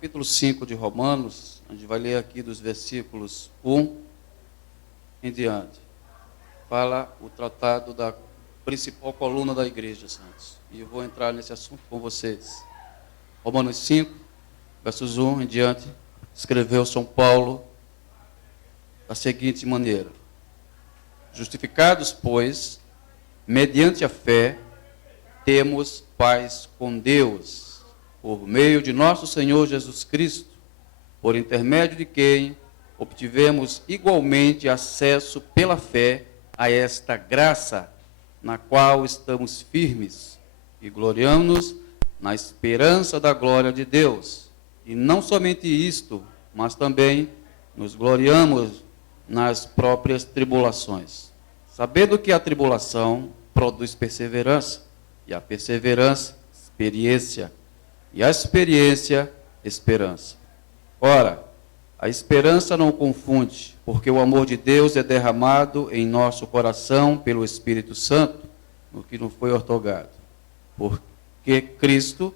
capítulo 5 de Romanos, a gente vai ler aqui dos versículos 1 em diante. Fala o tratado da principal coluna da igreja, santos. E eu vou entrar nesse assunto com vocês. Romanos 5, versos 1 em diante, escreveu São Paulo da seguinte maneira: justificados, pois, mediante a fé, temos paz com Deus, por meio de nosso Senhor Jesus Cristo, por intermédio de quem obtivemos igualmente acesso pela fé a esta graça, na qual estamos firmes e gloriamo-nos na esperança da glória de Deus. E não somente isto, mas também nos gloriamos nas próprias tribulações, sabendo que a tribulação produz perseverança, e a perseverança, experiência, e a experiência, esperança. Ora, a esperança não confunde, porque o amor de Deus é derramado em nosso coração pelo Espírito Santo, no que nos foi outorgado. Porque Cristo,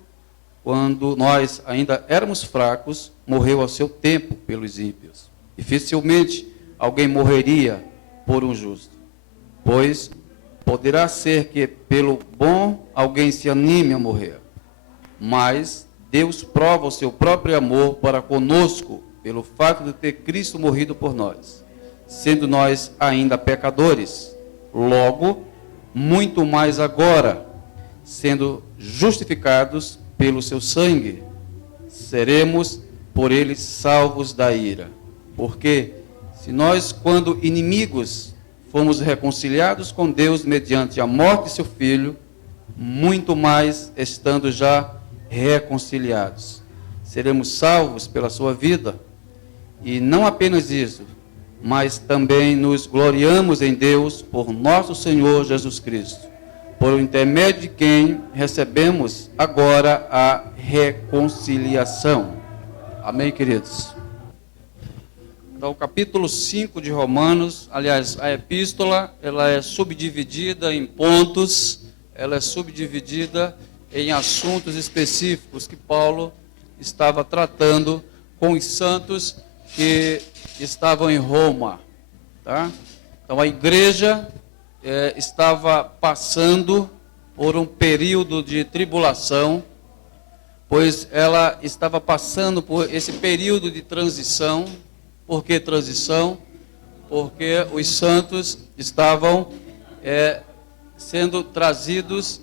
quando nós ainda éramos fracos, morreu ao seu tempo pelos ímpios. Dificilmente alguém morreria por um justo, pois poderá ser que pelo bom alguém se anime a morrer. Mas Deus prova o seu próprio amor para conosco pelo fato de ter Cristo morrido por nós, sendo nós ainda pecadores. Logo, muito mais agora, sendo justificados pelo seu sangue, seremos por ele salvos da ira. Porque se nós, quando inimigos, fomos reconciliados com Deus mediante a morte de seu Filho, muito mais estando já reconciliados, seremos salvos pela sua vida. E não apenas isso, mas também nos gloriamos em Deus por nosso Senhor Jesus Cristo, por intermédio de quem recebemos agora a reconciliação. Amém, queridos? Então, o capítulo 5 de Romanos, aliás, a epístola, ela é subdividida em pontos, ela é subdividida em assuntos específicos que Paulo estava tratando com os santos que estavam em Roma. Tá? Então, a igreja estava passando por um período de tribulação, pois ela estava passando por esse período de transição. Por que transição? Porque os santos estavam sendo trazidos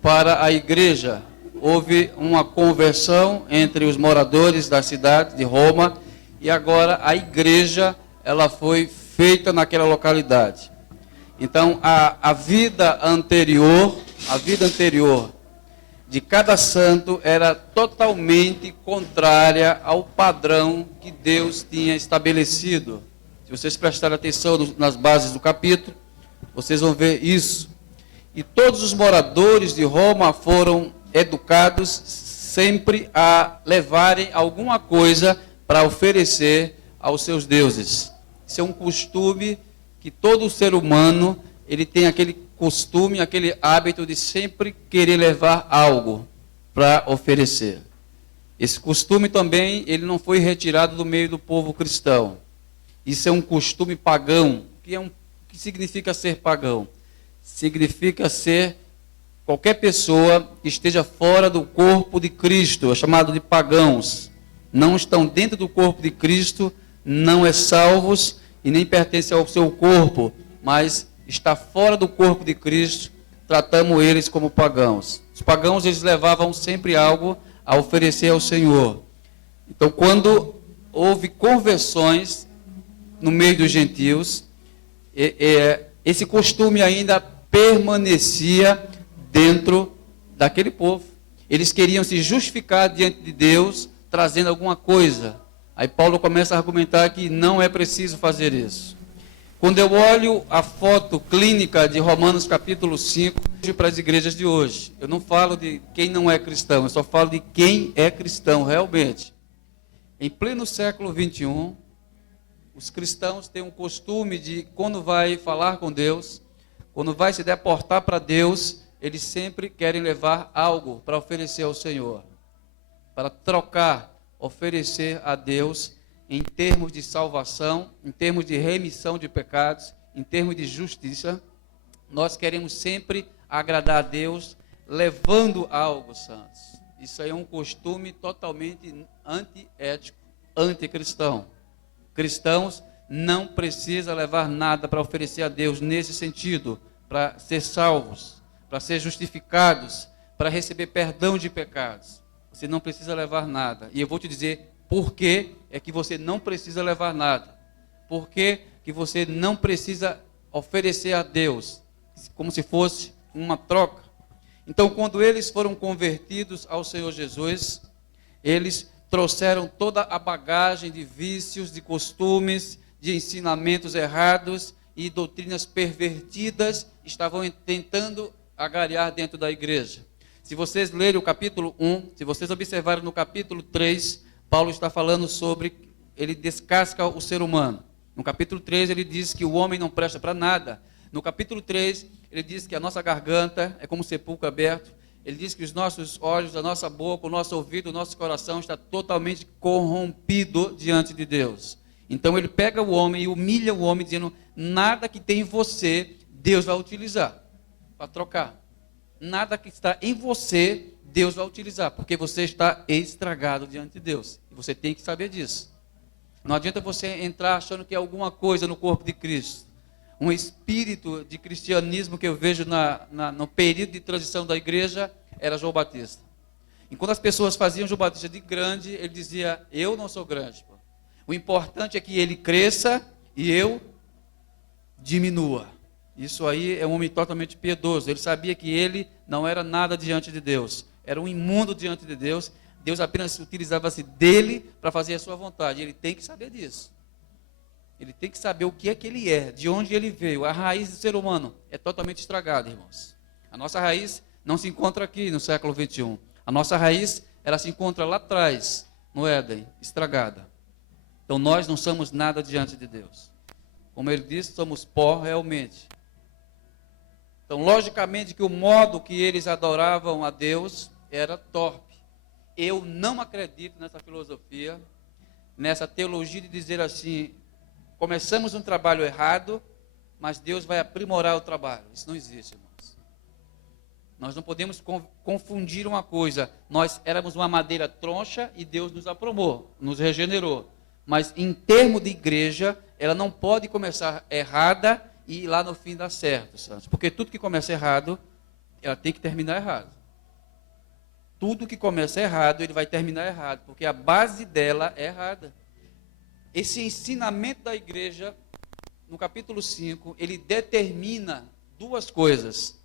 para a igreja. Houve uma conversão entre os moradores da cidade de Roma e agora a igreja ela foi feita naquela localidade. Então a vida anterior de cada santo era totalmente contrária ao padrão que Deus tinha estabelecido. Se vocês prestarem atenção nas bases do capítulo, vocês vão ver isso. E todos os moradores de Roma foram educados sempre a levarem alguma coisa para oferecer aos seus deuses. Isso é um costume que todo ser humano ele tem aquele costume, aquele hábito de sempre querer levar algo para oferecer. Esse costume também, ele não foi retirado do meio do povo cristão. Isso é um costume pagão. O que significa ser pagão? Significa ser qualquer pessoa que esteja fora do corpo de Cristo, é chamado de pagãos. Não estão dentro do corpo de Cristo, não é salvos e nem pertence ao seu corpo, mas está fora do corpo de Cristo, tratamos eles como pagãos. Os pagãos, eles levavam sempre algo a oferecer ao Senhor. Então, quando houve conversões no meio dos gentios, esse costume ainda permanecia dentro daquele povo. Eles queriam se justificar diante de Deus, trazendo alguma coisa. Aí Paulo começa a argumentar que não é preciso fazer isso. Quando eu olho a foto clínica de Romanos capítulo 5, para as igrejas de hoje, eu não falo de quem não é cristão, eu só falo de quem é cristão realmente. Em pleno século 21, os cristãos têm um costume de, quando vai falar com Deus, quando vai se deportar para Deus, eles sempre querem levar algo para oferecer ao Senhor, para trocar oferecer a Deus em termos de salvação, em termos de remissão de pecados, em termos de justiça. Nós queremos sempre agradar a Deus levando algo, santos. Isso aí é um costume totalmente antiético, anticristão. Cristãos não precisam levar nada para oferecer a Deus nesse sentido, para ser salvos, para ser justificados, para receber perdão de pecados. Você não precisa levar nada. E eu vou te dizer por que é que você não precisa levar nada. Por que que você não precisa oferecer a Deus, como se fosse uma troca. Então, quando eles foram convertidos ao Senhor Jesus, eles trouxeram toda a bagagem de vícios, de costumes, de ensinamentos errados e doutrinas pervertidas, estavam tentando agariar dentro da igreja. Se vocês lerem o capítulo 1, se vocês observarem no capítulo 3, Paulo está falando sobre, ele descasca o ser humano. No capítulo 3 ele diz que o homem não presta para nada. No capítulo 3 ele diz que a nossa garganta é como um sepulcro aberto. Ele diz que os nossos olhos, a nossa boca, o nosso ouvido, o nosso coração está totalmente corrompido diante de Deus. Então ele pega o homem e humilha o homem, dizendo, nada que tem em você, Deus vai utilizar para trocar. Nada que está em você, Deus vai utilizar, porque você está estragado diante de Deus. E você tem que saber disso. Não adianta você entrar achando que é alguma coisa no corpo de Cristo. Um espírito de cristianismo que eu vejo no período de transição da igreja era João Batista. Enquanto as pessoas faziam João Batista de grande, ele dizia, eu não sou grande. Pô. O importante é que ele cresça e eu diminua. Isso aí é um homem totalmente piedoso. Ele sabia que ele não era nada diante de Deus. Era um imundo diante de Deus. Deus apenas utilizava-se dele para fazer a sua vontade. Ele tem que saber disso. Ele tem que saber o que é que ele é, de onde ele veio. A raiz do ser humano é totalmente estragada, irmãos. A nossa raiz não se encontra aqui no século 21. A nossa raiz, ela se encontra lá atrás, no Éden, estragada. Então nós não somos nada diante de Deus. Como ele disse, somos pó realmente. Então, logicamente que o modo que eles adoravam a Deus era torpe. Eu não acredito nessa filosofia, nessa teologia de dizer assim, começamos um trabalho errado, mas Deus vai aprimorar o trabalho. Isso não existe, irmãos. Nós não podemos confundir uma coisa. Nós éramos uma madeira troncha e Deus nos aprumou, nos regenerou. Mas em termos de igreja, ela não pode começar errada e lá no fim dar certo, santos. Porque tudo que começa errado, ela tem que terminar errado. Tudo que começa errado, ele vai terminar errado, porque a base dela é errada. Esse ensinamento da igreja, no capítulo 5, ele determina duas coisas.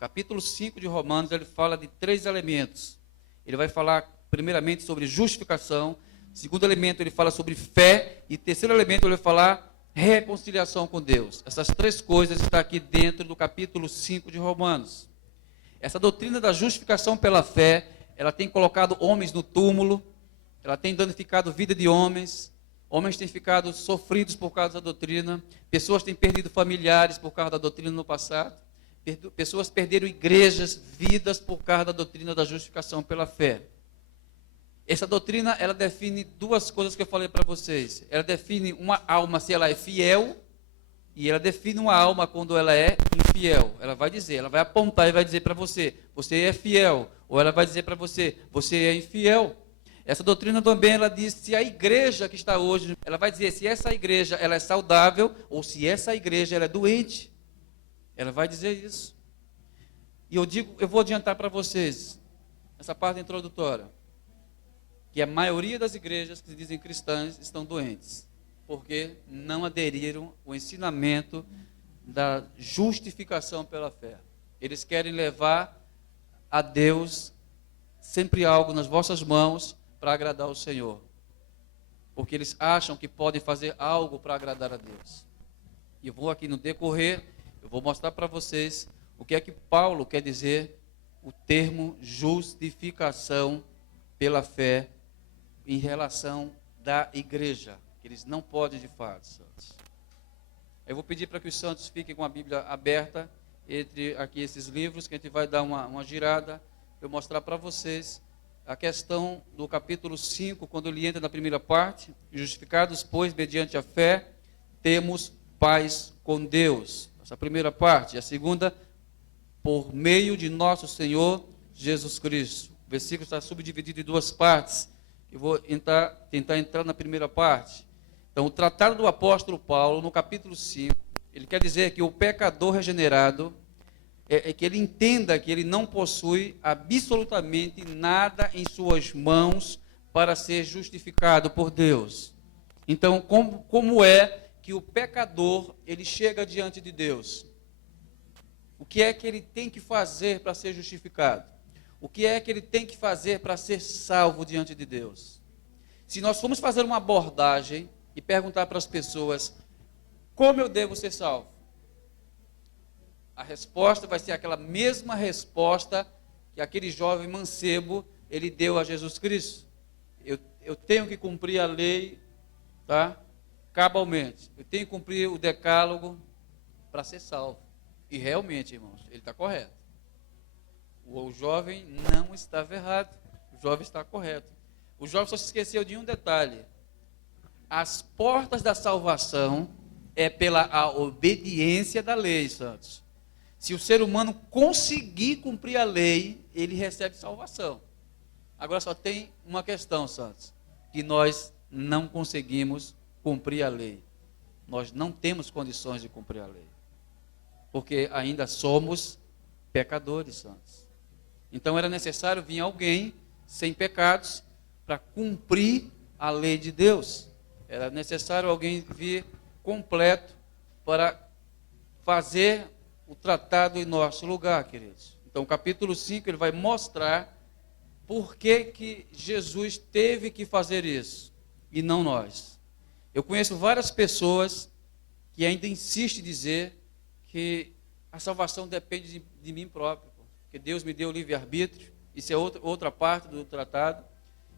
Capítulo 5 de Romanos, ele fala de 3 elementos. Ele vai falar, primeiramente, sobre justificação. Segundo elemento, ele fala sobre fé. E terceiro elemento, ele vai falar reconciliação com Deus. Essas 3 coisas estão aqui dentro do capítulo 5 de Romanos. Essa doutrina da justificação pela fé, ela tem colocado homens no túmulo, ela tem danificado a vida de homens têm ficado sofridos por causa da doutrina, pessoas têm perdido familiares por causa da doutrina no passado, pessoas perderam igrejas, vidas por causa da doutrina da justificação pela fé. Essa doutrina, ela define 2 coisas que eu falei para vocês. Ela define uma alma se ela é fiel, e ela define uma alma quando ela é infiel. Ela vai dizer, ela vai apontar e vai dizer para você, você é fiel. Ou ela vai dizer para você, você é infiel. Essa doutrina também, ela diz se a igreja que está hoje, ela vai dizer se essa igreja ela é saudável, ou se essa igreja ela é doente. Ela vai dizer isso. E eu vou adiantar para vocês, essa parte introdutória, que a maioria das igrejas que se dizem cristãs estão doentes, porque não aderiram ao ensinamento da justificação pela fé. Eles querem levar a Deus sempre algo nas vossas mãos para agradar o Senhor, porque eles acham que podem fazer algo para agradar a Deus. E eu vou aqui no decorrer, eu vou mostrar para vocês o que é que Paulo quer dizer o termo justificação pela fé em relação da igreja, que eles não podem de fato, santos. Eu vou pedir para que os santos fiquem com a Bíblia aberta entre aqui esses livros, que a gente vai dar uma girada, eu mostrar para vocês a questão do capítulo 5, quando ele entra na primeira parte, justificados, pois, mediante a fé, temos paz com Deus. Essa primeira parte. A segunda, por meio de nosso Senhor Jesus Cristo. O versículo está subdividido em duas partes. Eu vou tentar entrar na primeira parte. Então, o tratado do apóstolo Paulo, no capítulo 5, ele quer dizer que o pecador regenerado, que ele entenda que ele não possui absolutamente nada em suas mãos para ser justificado por Deus. Então, como é que o pecador, ele chega diante de Deus? O que é que ele tem que fazer para ser justificado? O que é que ele tem que fazer para ser salvo diante de Deus? Se nós formos fazer uma abordagem e perguntar para as pessoas, como eu devo ser salvo? A resposta vai ser aquela mesma resposta que aquele jovem mancebo, ele deu a Jesus Cristo. Eu tenho que cumprir a lei, tá? Cabalmente. Eu tenho que cumprir o decálogo para ser salvo. E realmente, irmãos, ele está correto. O jovem não estava errado. O jovem está correto. O jovem só se esqueceu de um detalhe. As portas da salvação é pela a obediência da lei, santos. Se o ser humano conseguir cumprir a lei, ele recebe salvação. Agora só tem uma questão, santos, que nós não conseguimos cumprir a lei. Nós não temos condições de cumprir a lei. Porque ainda somos pecadores, santos. Então era necessário vir alguém sem pecados para cumprir a lei de Deus. Era necessário alguém vir completo para fazer o tratado em nosso lugar, queridos. Então, o capítulo 5, ele vai mostrar por que Jesus teve que fazer isso, e não nós. Eu conheço várias pessoas que ainda insistem em dizer que a salvação depende de mim próprio, que Deus me deu livre-arbítrio, isso é outra parte do tratado,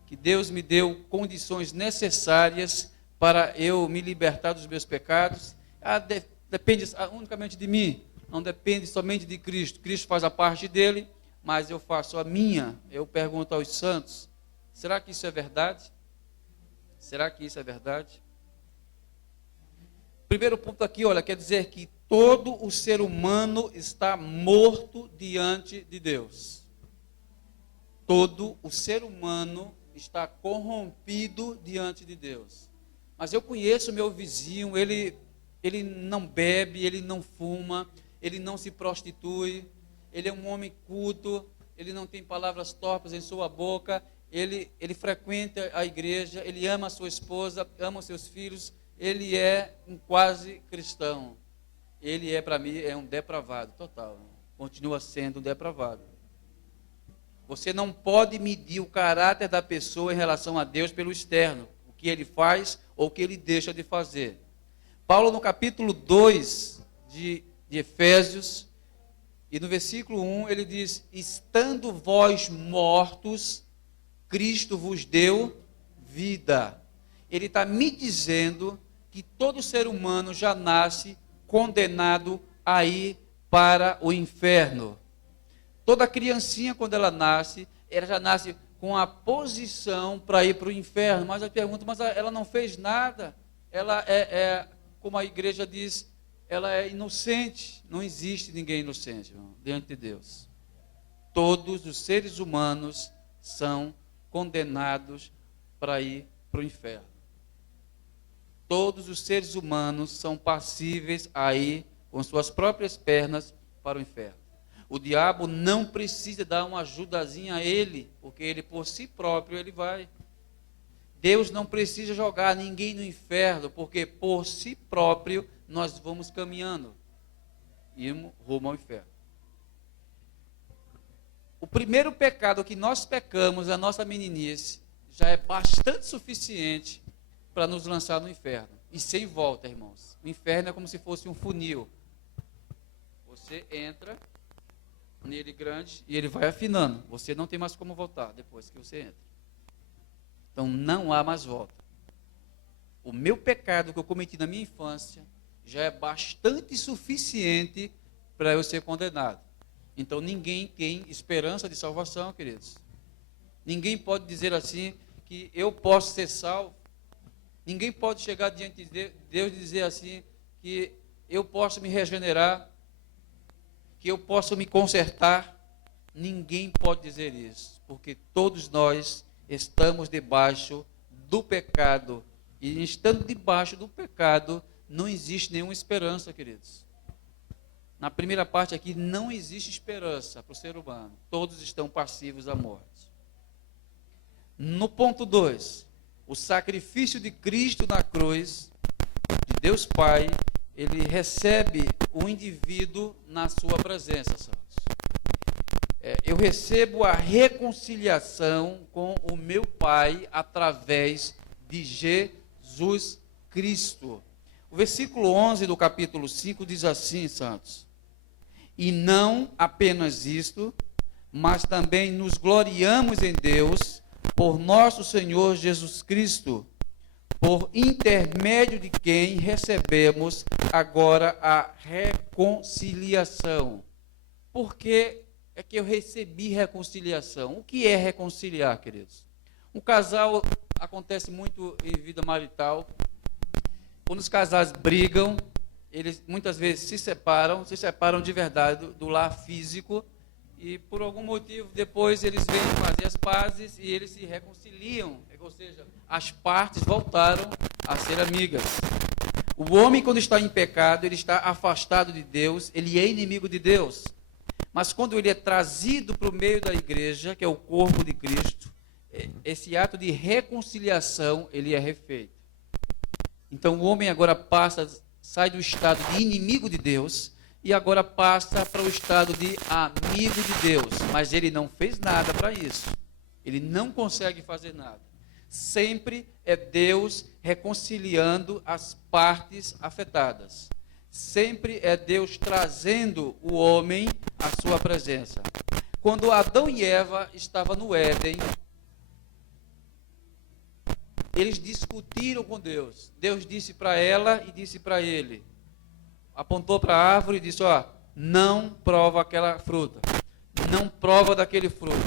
que Deus me deu condições necessárias para eu me libertar dos meus pecados. Depende unicamente de mim, não depende somente de Cristo. Cristo faz a parte dele, mas eu faço a minha. Eu pergunto aos santos, será que isso é verdade? Será que isso é verdade? Primeiro ponto aqui, olha, quer dizer que todo o ser humano está morto diante de Deus. Todo o ser humano está corrompido diante de Deus. Mas eu conheço meu vizinho, ele não bebe, ele não fuma, ele não se prostitui, ele é um homem culto, ele não tem palavras torpes em sua boca, ele frequenta a igreja, ele ama a sua esposa, ama os seus filhos, ele é um quase cristão. Ele para mim, é um depravado total. Continua sendo um depravado. Você não pode medir o caráter da pessoa em relação a Deus pelo externo, o que ele faz ou o que ele deixa de fazer. Paulo, no capítulo 2 de Efésios, e no versículo 1, ele diz, estando vós mortos, Cristo vos deu vida. Ele está me dizendo que todo ser humano já nasce condenado a ir para o inferno. Toda criancinha, quando ela já nasce com a posição para ir para o inferno. Mas eu pergunto, mas ela não fez nada? Ela como a igreja diz, ela é inocente. Não existe ninguém inocente, irmão, diante de Deus. Todos os seres humanos são condenados para ir para o inferno. Todos os seres humanos são passíveis a ir com suas próprias pernas para o inferno. O diabo não precisa dar uma ajudazinha a ele, porque ele por si próprio ele vai. Deus não precisa jogar ninguém no inferno, porque por si próprio nós vamos caminhando, irmos rumo ao inferno. O primeiro pecado que nós pecamos, a nossa meninice, já é bastante suficiente para nos lançar no inferno. E sem volta, irmãos. O inferno é como se fosse um funil. Você entra nele grande e ele vai afinando. Você não tem mais como voltar depois que você entra. Então não há mais volta. O meu pecado que eu cometi na minha infância já é bastante suficiente para eu ser condenado. Então ninguém tem esperança de salvação, queridos. Ninguém pode dizer assim que eu posso ser salvo. Ninguém pode chegar diante de Deus e dizer assim que eu posso me regenerar, que eu posso me consertar. Ninguém pode dizer isso, porque todos nós estamos debaixo do pecado. E estando debaixo do pecado, não existe nenhuma esperança, queridos. Na primeira parte aqui, não existe esperança para o ser humano. Todos estão passivos à morte. No ponto 2, o sacrifício de Cristo na cruz, de Deus Pai, ele recebe o indivíduo na sua presença, santos. Eu recebo a reconciliação com o meu Pai através de Jesus Cristo. O versículo 11 do capítulo 5 diz assim, santos: e não apenas isto, mas também nos gloriamos em Deus, por nosso Senhor Jesus Cristo, por intermédio de quem recebemos agora a reconciliação. Por que é que eu recebi reconciliação? O que é reconciliar, queridos? Um casal, acontece muito em vida marital, quando os casais brigam, eles muitas vezes se separam de verdade do lar físico, e por algum motivo depois eles vêm fazer as pazes e eles se reconciliam, ou seja, as partes voltaram a ser amigas. O homem, quando está em pecado, ele está afastado de Deus, ele é inimigo de Deus. Mas quando ele é trazido para o meio da igreja, que é o corpo de Cristo, esse ato de reconciliação, ele é refeito. Então o homem agora sai do estado de inimigo de Deus e agora passa para o estado de amigo de Deus. Mas ele não fez nada para isso. Ele não consegue fazer nada. Sempre é Deus reconciliando as partes afetadas. Sempre é Deus trazendo o homem à sua presença. Quando Adão e Eva estavam no Éden, eles discutiram com Deus. Deus disse para ela e disse para ele. Apontou para a árvore e disse, não prova aquela fruta. Não prova daquele fruto.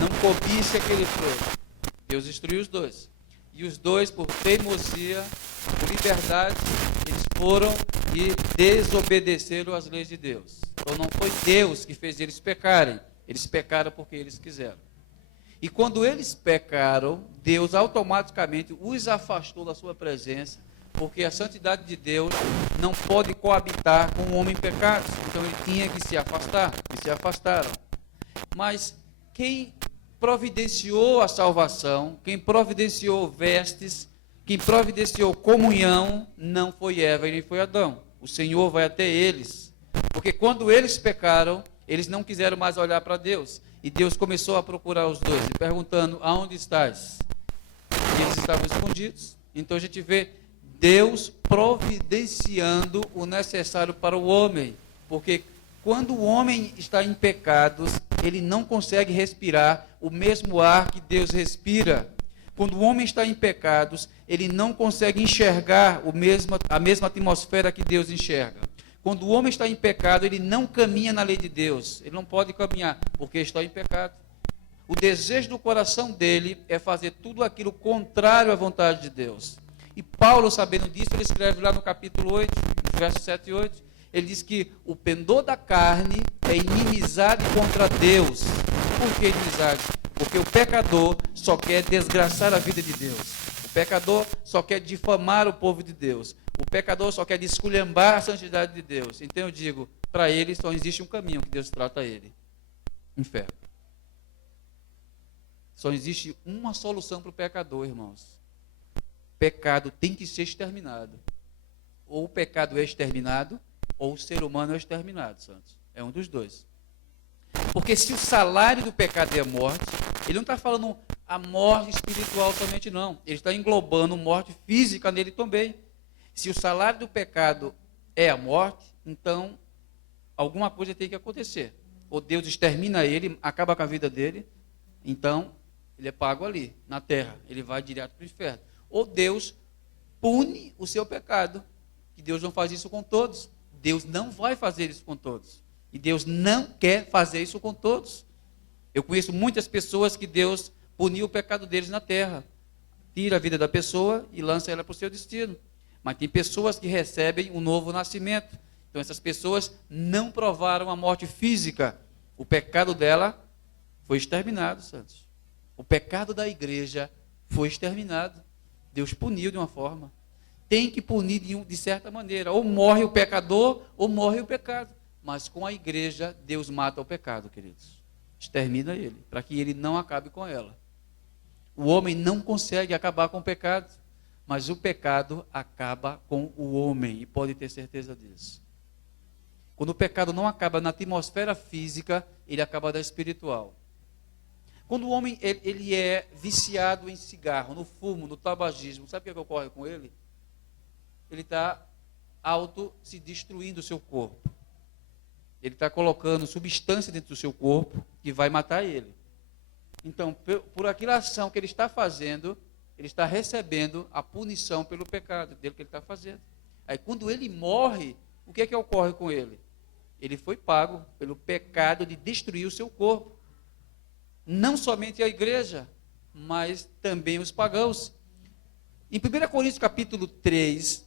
Não cobice aquele fruto. Deus destruiu os dois. E os dois, por teimosia, por liberdade, eles foram e desobedeceram às leis de Deus. Então não foi Deus que fez eles pecarem. Eles pecaram porque eles quiseram. E quando eles pecaram, Deus automaticamente os afastou da sua presença, porque a santidade de Deus não pode coabitar com o homem pecado. Então ele tinha que se afastar, e se afastaram. Mas quem providenciou a salvação, quem providenciou vestes, quem providenciou comunhão, não foi Eva e nem foi Adão. O Senhor vai até eles. Porque quando eles pecaram, eles não quiseram mais olhar para Deus. E Deus começou a procurar os dois, perguntando, aonde estás? E eles estavam escondidos. Então a gente vê Deus providenciando o necessário para o homem. Porque quando o homem está em pecados, ele não consegue respirar o mesmo ar que Deus respira. Quando o homem está em pecados, ele não consegue enxergar a mesma atmosfera que Deus enxerga. Quando o homem está em pecado, ele não caminha na lei de Deus. Ele não pode caminhar, porque está em pecado. O desejo do coração dele é fazer tudo aquilo contrário à vontade de Deus. E Paulo, sabendo disso, ele escreve lá no capítulo 8, versos 7 e 8, ele diz que o pendor da carne é inimizade contra Deus. Por que inimizade? Porque o pecador só quer desgraçar a vida de Deus. O pecador só quer difamar o povo de Deus. O pecador só quer desculhambar a santidade de Deus. Então eu digo, para ele só existe um caminho que Deus trata ele: inferno. Só existe uma solução para o pecador, irmãos. O pecado tem que ser exterminado. Ou o pecado é exterminado, ou o ser humano é exterminado, santos. É um dos dois. Porque se o salário do pecado é a morte, ele não está falando a morte espiritual somente, não. Ele está englobando morte física nele também. Se o salário do pecado é a morte, então alguma coisa tem que acontecer. Ou Deus extermina ele, acaba com a vida dele, então ele é pago ali, na terra. Ele vai direto para o inferno. Ou Deus pune o seu pecado, que Deus não faz isso com todos. Deus não vai fazer isso com todos. E Deus não quer fazer isso com todos. Eu conheço muitas pessoas que Deus punir o pecado deles na terra. Tira a vida da pessoa e lança ela para o seu destino. Mas tem pessoas que recebem um novo nascimento. Então essas pessoas não provaram a morte física. O pecado dela foi exterminado, santos. O pecado da igreja foi exterminado. Deus puniu de uma forma. Tem que punir de certa maneira. Ou morre o pecador, ou morre o pecado. Mas com a igreja, Deus mata o pecado, queridos. Extermina ele, para que ele não acabe com ela. O homem não consegue acabar com o pecado, mas o pecado acaba com o homem, e pode ter certeza disso. Quando o pecado não acaba na atmosfera física, ele acaba da espiritual. Quando o homem ele é viciado em cigarro, no fumo, no tabagismo, sabe o que ocorre com ele? Ele está se destruindo o seu corpo. Ele está colocando substância dentro do seu corpo que vai matar ele. Então, por aquela ação que ele está fazendo, ele está recebendo a punição pelo pecado dele que ele está fazendo. Aí, quando ele morre, o que é que ocorre com ele? Ele foi pago pelo pecado de destruir o seu corpo. Não somente a igreja, mas também os pagãos. Em 1 Coríntios capítulo 3,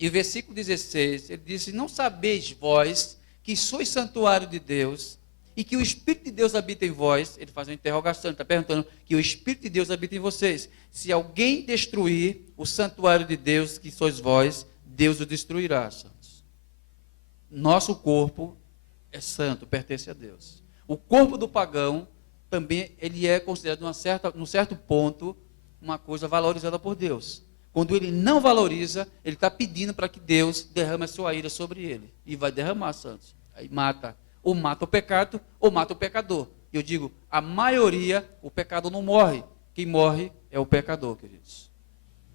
e versículo 16, ele diz: não sabeis vós que sois santuário de Deus, e que o Espírito de Deus habita em vós. Ele faz uma interrogação, ele está perguntando que o Espírito de Deus habita em vocês. Se alguém destruir o santuário de Deus, que sois vós, Deus o destruirá, santos. Nosso corpo é santo, pertence a Deus. O corpo do pagão também ele é considerado, num certo ponto, uma coisa valorizada por Deus. Quando ele não valoriza, ele está pedindo para que Deus derrame a sua ira sobre ele. E vai derramar, santos. Aí mata. Ou mata o pecado, ou mata o pecador. Eu digo, a maioria, o pecado não morre. Quem morre é o pecador, queridos.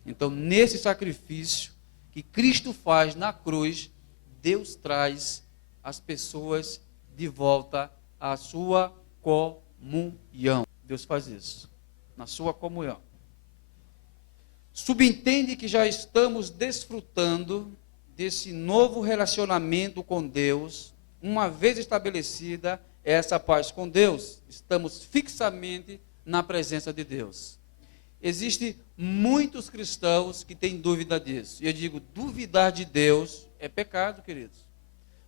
Então, nesse sacrifício que Cristo faz na cruz, Deus traz as pessoas de volta à sua comunhão. Deus faz isso, na sua comunhão. Subentende que já estamos desfrutando desse novo relacionamento com Deus. Uma vez estabelecida essa paz com Deus, estamos fixamente na presença de Deus. Existem muitos cristãos que têm dúvida disso. E eu digo, duvidar de Deus é pecado, queridos.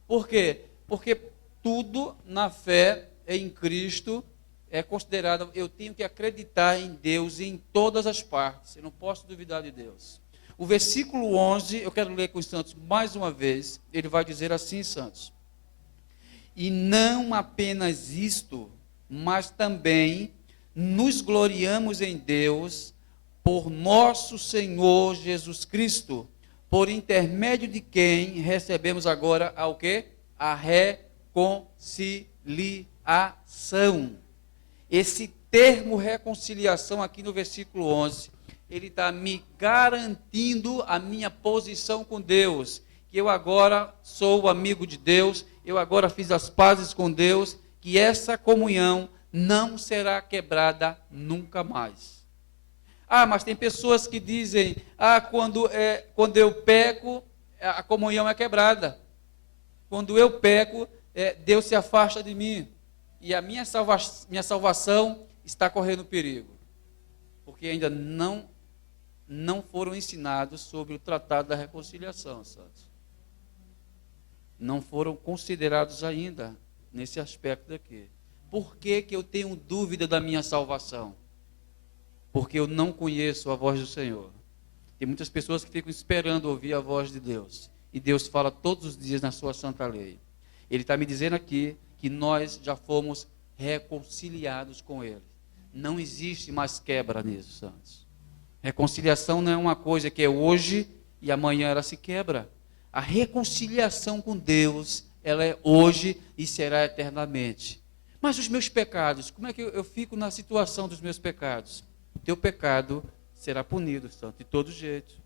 Por quê? Porque tudo na fé em Cristo é considerado, eu tenho que acreditar em Deus em todas as partes. Eu não posso duvidar de Deus. O versículo 11, eu quero ler com os santos mais uma vez. Ele vai dizer assim, santos: e não apenas isto, mas também nos gloriamos em Deus por nosso Senhor Jesus Cristo, por intermédio de quem recebemos agora o quê? A reconciliação. Esse termo reconciliação aqui no versículo 11, ele está me garantindo a minha posição com Deus, que eu agora sou amigo de Deus, eu agora fiz as pazes com Deus, que essa comunhão não será quebrada nunca mais. Mas tem pessoas que dizem, quando eu peco, a comunhão é quebrada. Quando eu peco, Deus se afasta de mim. E a minha salvação está correndo perigo. Porque ainda não foram ensinados sobre o tratado da reconciliação, santos. Não foram considerados ainda nesse aspecto aqui. Por que eu tenho dúvida da minha salvação? Porque eu não conheço a voz do Senhor. Tem muitas pessoas que ficam esperando ouvir a voz de Deus. E Deus fala todos os dias na sua santa lei. Ele está me dizendo aqui que nós já fomos reconciliados com Ele. Não existe mais quebra nisso, santos. Reconciliação não é uma coisa que é hoje e amanhã ela se quebra. A reconciliação com Deus, ela é hoje e será eternamente. Mas os meus pecados, como é que eu fico na situação dos meus pecados? O teu pecado será punido, santo, de todo jeito.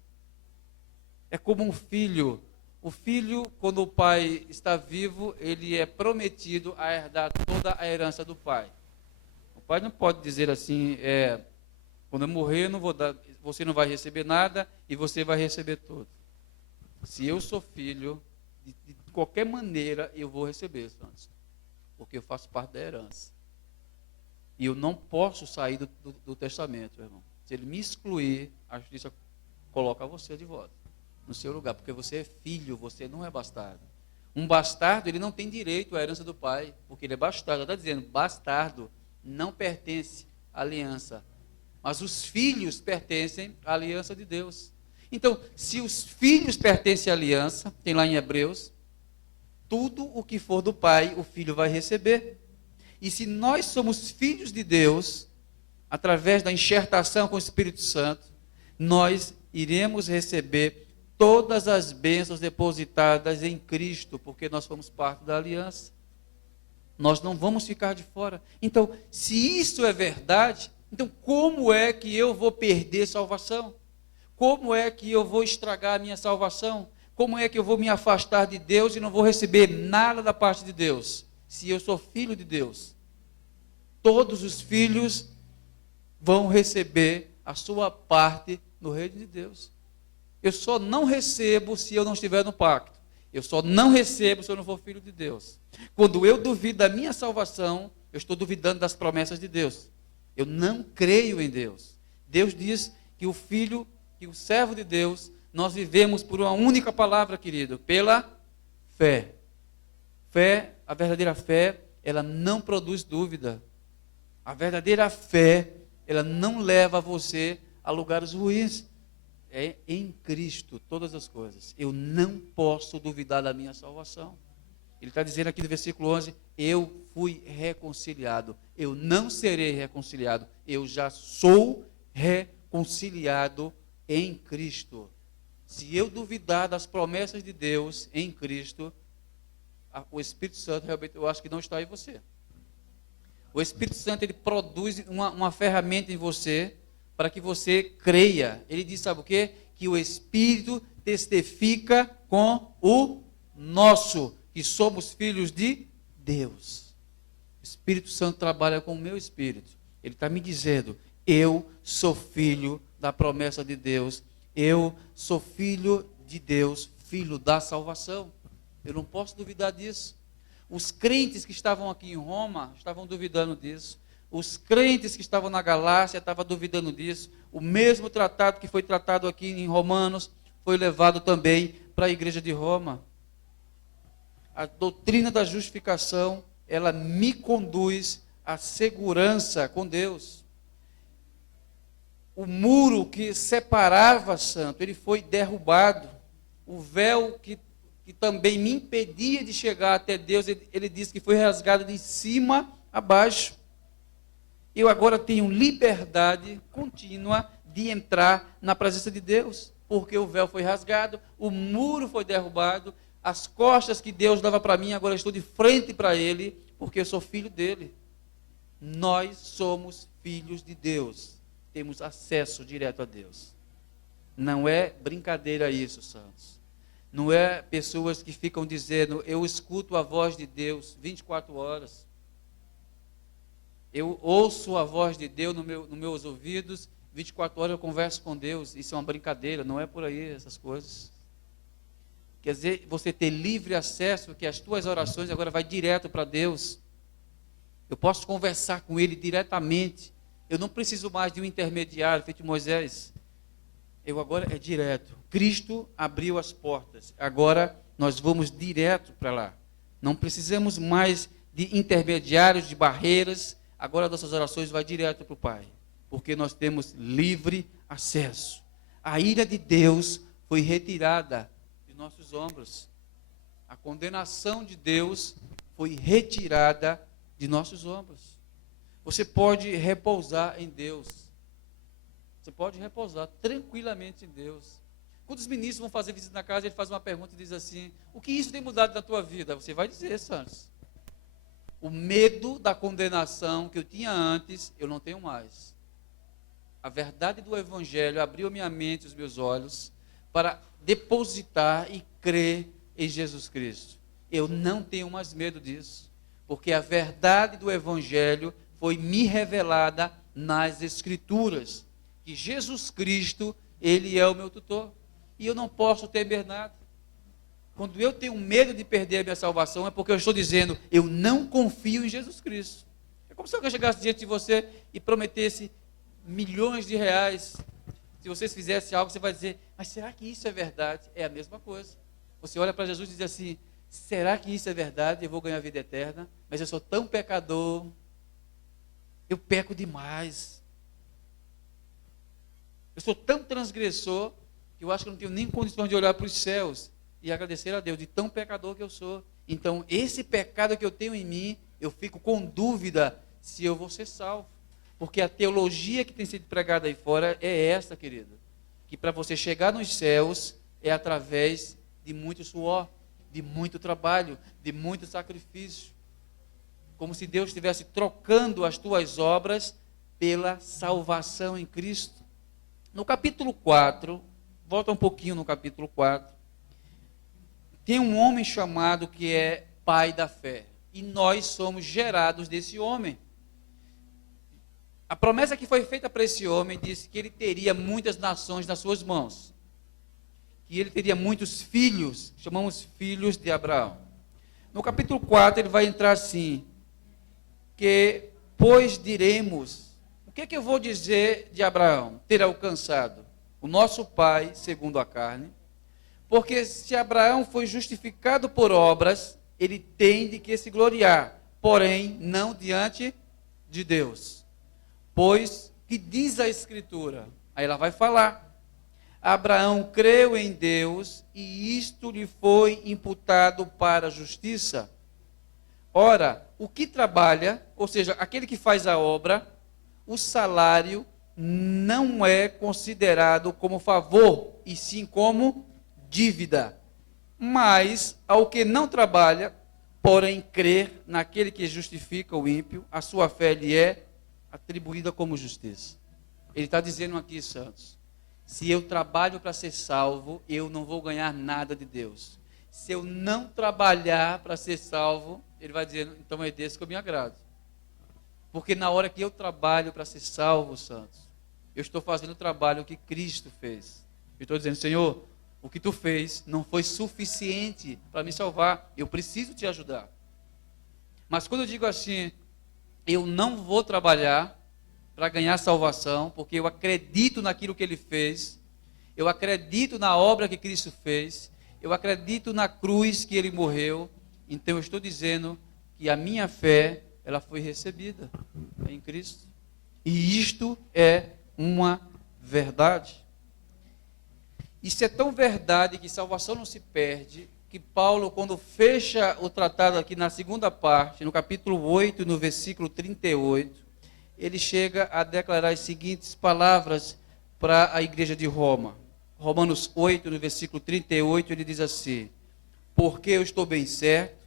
É como um filho. O filho, quando o pai está vivo, ele é prometido a herdar toda a herança do pai. O pai não pode dizer assim, quando eu morrer, eu não vou dar, você não vai receber nada e você vai receber tudo. Se eu sou filho, de qualquer maneira eu vou receber, santos, porque eu faço parte da herança. E eu não posso sair do testamento, irmão. Se ele me excluir, a justiça coloca você de volta no seu lugar, porque você é filho, você não é bastardo. Um bastardo, ele não tem direito à herança do pai, porque ele é bastardo. Está dizendo, bastardo não pertence à aliança, mas os filhos pertencem à aliança de Deus. Então, se os filhos pertencem à aliança, tem lá em Hebreus, tudo o que for do pai, o filho vai receber. E se nós somos filhos de Deus, através da enxertação com o Espírito Santo, nós iremos receber todas as bênçãos depositadas em Cristo, porque nós fomos parte da aliança. Nós não vamos ficar de fora. Então, se isso é verdade, então como é que eu vou perder salvação? Como é que eu vou estragar a minha salvação? Como é que eu vou me afastar de Deus e não vou receber nada da parte de Deus? Se eu sou filho de Deus. Todos os filhos vão receber a sua parte no reino de Deus. Eu só não recebo se eu não estiver no pacto. Eu só não recebo se eu não for filho de Deus. Quando eu duvido da minha salvação, eu estou duvidando das promessas de Deus. Eu não creio em Deus. Deus diz que o filho, que o servo de Deus, nós vivemos por uma única palavra, querido, pela fé. Fé, a verdadeira fé, ela não produz dúvida. A verdadeira fé, ela não leva você a lugares ruins. É em Cristo todas as coisas. Eu não posso duvidar da minha salvação. Ele está dizendo aqui no versículo 11, eu fui reconciliado. Eu não serei reconciliado. Eu já sou reconciliado em Cristo. Se eu duvidar das promessas de Deus em Cristo, o Espírito Santo realmente, eu acho que não está em você. O Espírito Santo, ele produz uma ferramenta em você para que você creia. Ele diz, sabe o quê? Que o Espírito testifica com o nosso, que somos filhos de Deus. O Espírito Santo trabalha com o meu espírito. Ele está me dizendo, eu sou filho da promessa de Deus. Eu sou filho de Deus, filho da salvação. Eu não posso duvidar disso. Os crentes que estavam aqui em Roma estavam duvidando disso. Os crentes que estavam na Galácia estavam duvidando disso. O mesmo tratado que foi tratado aqui em Romanos foi levado também para a igreja de Roma. A doutrina da justificação, ela me conduz à segurança com Deus. O muro que separava, santo, ele foi derrubado. O véu que também me impedia de chegar até Deus, ele disse que foi rasgado de cima a baixo. Eu agora tenho liberdade contínua de entrar na presença de Deus, porque o véu foi rasgado, o muro foi derrubado, as costas que Deus dava para mim, agora eu estou de frente para Ele, porque eu sou filho dEle. Nós somos filhos de Deus, temos acesso direto a Deus. Não é brincadeira isso, santos. Não é pessoas que ficam dizendo, eu escuto a voz de Deus 24 horas. Eu ouço a voz de Deus nos meus ouvidos, 24 horas eu converso com Deus. Isso é uma brincadeira, não é por aí essas coisas. Quer dizer, você ter livre acesso, que as tuas orações agora vai direto para Deus. Eu posso conversar com Ele diretamente. Eu não preciso mais de um intermediário, feito Moisés. Eu agora é direto. Cristo abriu as portas. Agora nós vamos direto para lá. Não precisamos mais de intermediários, de barreiras. Agora nossas orações vão direto para o Pai. Porque nós temos livre acesso. A ira de Deus foi retirada de nossos ombros. A condenação de Deus foi retirada de nossos ombros. Você pode repousar em Deus. Você pode repousar tranquilamente em Deus. Quando os ministros vão fazer visita na casa, ele faz uma pergunta e diz assim, o que isso tem mudado na tua vida? Você vai dizer, Santos, o medo da condenação que eu tinha antes, eu não tenho mais. A verdade do Evangelho abriu minha mente e os meus olhos para depositar e crer em Jesus Cristo. Eu não tenho mais medo disso, porque a verdade do Evangelho foi me revelada nas Escrituras, que Jesus Cristo, Ele é o meu tutor, e eu não posso temer nada. Quando eu tenho medo de perder a minha salvação, é porque eu estou dizendo, eu não confio em Jesus Cristo. como se alguém chegasse diante de você e prometesse milhões de reais. Se vocês fizessem algo, você vai dizer, mas será que isso é verdade? É a mesma coisa. Você olha para Jesus e diz assim, será que isso é verdade? Eu vou ganhar a vida eterna, mas eu sou tão pecador, eu peco demais. Eu sou tão transgressor, que eu acho que eu não tenho nem condições de olhar para os céus e agradecer a Deus de tão pecador que eu sou. Então, esse pecado que eu tenho em mim, eu fico com dúvida se eu vou ser salvo. Porque a teologia que tem sido pregada aí fora é essa, querido. Que para você chegar nos céus é através de muito suor, de muito trabalho, de muito sacrifício. Como se Deus estivesse trocando as tuas obras pela salvação em Cristo. No capítulo 4, volta um pouquinho no capítulo 4, tem um homem chamado que é pai da fé. E nós somos gerados desse homem. A promessa que foi feita para esse homem disse que ele teria muitas nações nas suas mãos. Que ele teria muitos filhos, chamamos filhos de Abraão. No capítulo 4 ele vai entrar assim, que pois diremos, o que é que eu vou dizer de Abraão? Ter alcançado o nosso pai segundo a carne, porque se Abraão foi justificado por obras, ele tem de que se gloriar, porém não diante de Deus. Pois, que diz a Escritura? Aí ela vai falar. Abraão creu em Deus e isto lhe foi imputado para a justiça. Ora, o que trabalha, ou seja, aquele que faz a obra, o salário não é considerado como favor, e sim como dívida. Mas, ao que não trabalha, porém crer naquele que justifica o ímpio, a sua fé lhe é atribuída como justiça. Ele está dizendo aqui, santos, se eu trabalho para ser salvo, eu não vou ganhar nada de Deus. Se eu não trabalhar para ser salvo, ele vai dizer, então é desse que eu me agrado. Porque na hora que eu trabalho para ser salvo, santos, eu estou fazendo o trabalho que Cristo fez. Eu estou dizendo, Senhor, o que tu fez não foi suficiente para me salvar, eu preciso te ajudar. Mas quando eu digo assim, eu não vou trabalhar para ganhar salvação, porque eu acredito naquilo que ele fez, eu acredito na obra que Cristo fez, eu acredito na cruz que ele morreu, então eu estou dizendo que a minha fé, ela foi recebida em Cristo. E isto é uma verdade. Isso é tão verdade que salvação não se perde, que Paulo, quando fecha o tratado aqui na segunda parte, no capítulo 8, no versículo 38, ele chega a declarar as seguintes palavras para a igreja de Roma. Romanos 8, no versículo 38, ele diz assim, porque eu estou bem certo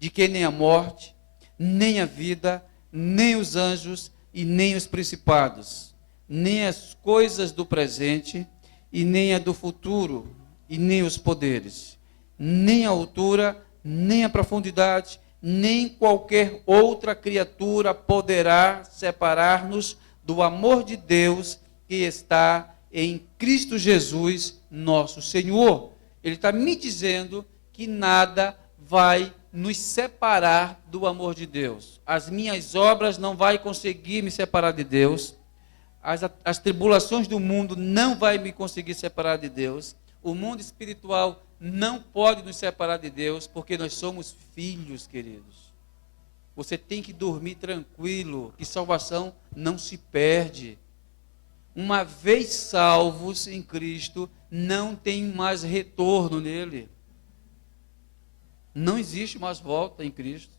de que nem a morte, nem a vida, nem os anjos e nem os principados, nem as coisas do presente e nem a do futuro, e nem os poderes, nem a altura, nem a profundidade, nem qualquer outra criatura poderá separar-nos do amor de Deus que está em Cristo Jesus, nosso Senhor. Ele está me dizendo que nada vai nos separar do amor de Deus. As minhas obras não vão conseguir me separar de Deus. As tribulações do mundo não vai me conseguir separar de Deus. O mundo espiritual não pode nos separar de Deus, porque nós somos filhos, queridos. Você tem que dormir tranquilo, que salvação não se perde. Uma vez salvos em Cristo, não tem mais retorno nele. Não existe mais volta em Cristo.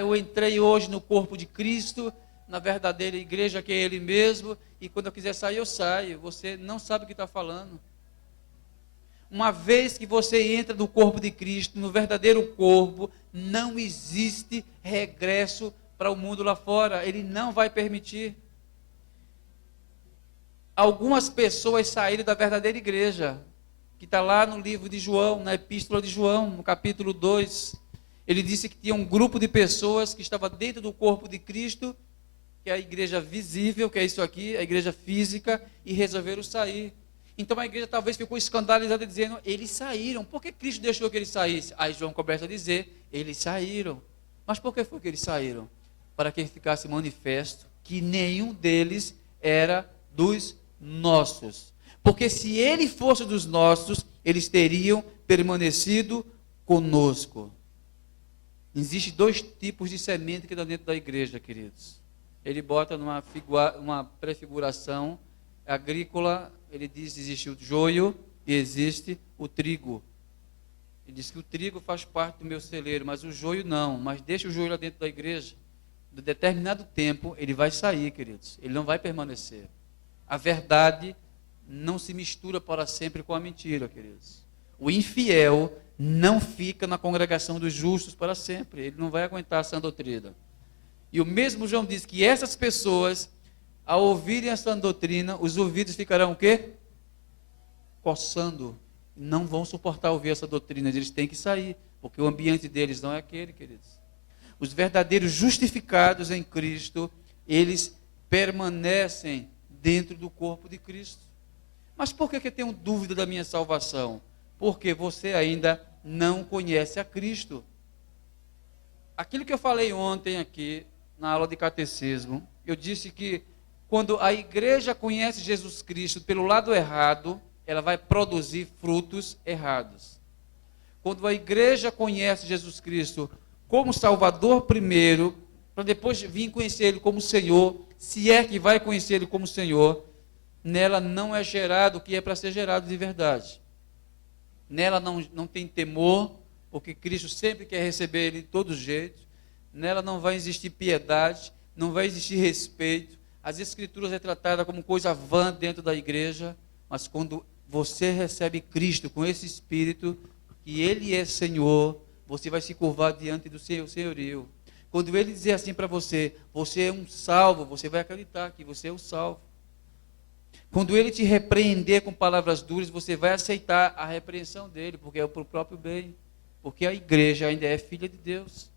Eu entrei hoje no corpo de Cristo, na verdadeira igreja que é Ele mesmo, e quando eu quiser sair, eu saio. Você não sabe o que está falando. Uma vez que você entra no corpo de Cristo, no verdadeiro corpo, não existe regresso para o mundo lá fora. Ele não vai permitir. Algumas pessoas saíram da verdadeira igreja, que está lá no livro de João, na epístola de João, no capítulo 2. Ele disse que tinha um grupo de pessoas que estava dentro do corpo de Cristo, que é a igreja visível, que é isso aqui, a igreja física, e resolveram sair. Então a igreja talvez ficou escandalizada dizendo, eles saíram. Por que Cristo deixou que eles saíssem? Aí João começa a dizer, eles saíram. Mas por que foi que eles saíram? para que ficasse manifesto que nenhum deles era dos nossos. Porque se ele fosse dos nossos, eles teriam permanecido conosco. Existem dois tipos de semente que dá dentro da igreja, queridos. Ele bota uma prefiguração agrícola, ele diz que existe o joio e existe o trigo. Ele diz que o trigo faz parte do meu celeiro, mas o joio não. Mas deixa o joio lá dentro da igreja. De determinado tempo, ele vai sair, queridos. Ele não vai permanecer. A verdade não se mistura para sempre com a mentira, queridos. O infiel não fica na congregação dos justos para sempre. Ele não vai aguentar essa doutrina. E o mesmo João diz que essas pessoas, ao ouvirem essa doutrina, os ouvidos ficarão o quê? Coçando. Não vão suportar ouvir essa doutrina. Eles têm que sair, porque o ambiente deles não é aquele, queridos. Os verdadeiros justificados em Cristo, eles permanecem dentro do corpo de Cristo. Mas por que eu tenho dúvida da minha salvação? Porque você ainda não conhece a Cristo. Aquilo que eu falei ontem aqui, na aula de catecismo, eu disse que quando a igreja conhece Jesus Cristo pelo lado errado, ela vai produzir frutos errados. Quando a igreja conhece Jesus Cristo como Salvador primeiro, para depois vir conhecer Ele como Senhor, se é que vai conhecer Ele como Senhor, nela não é gerado o que é para ser gerado de verdade. Nela não tem temor, porque Cristo sempre quer receber Ele de todo jeito. Nela não vai existir piedade, não vai existir respeito. As Escrituras é tratada como coisa vã dentro da igreja, mas quando você recebe Cristo com esse Espírito, que Ele é Senhor, você vai se curvar diante do seu senhorio. Quando Ele dizer assim para você, você é um salvo, você vai acreditar que você é um salvo. Quando Ele te repreender com palavras duras, você vai aceitar a repreensão dEle, porque é para o próprio bem. Porque a igreja ainda é filha de Deus.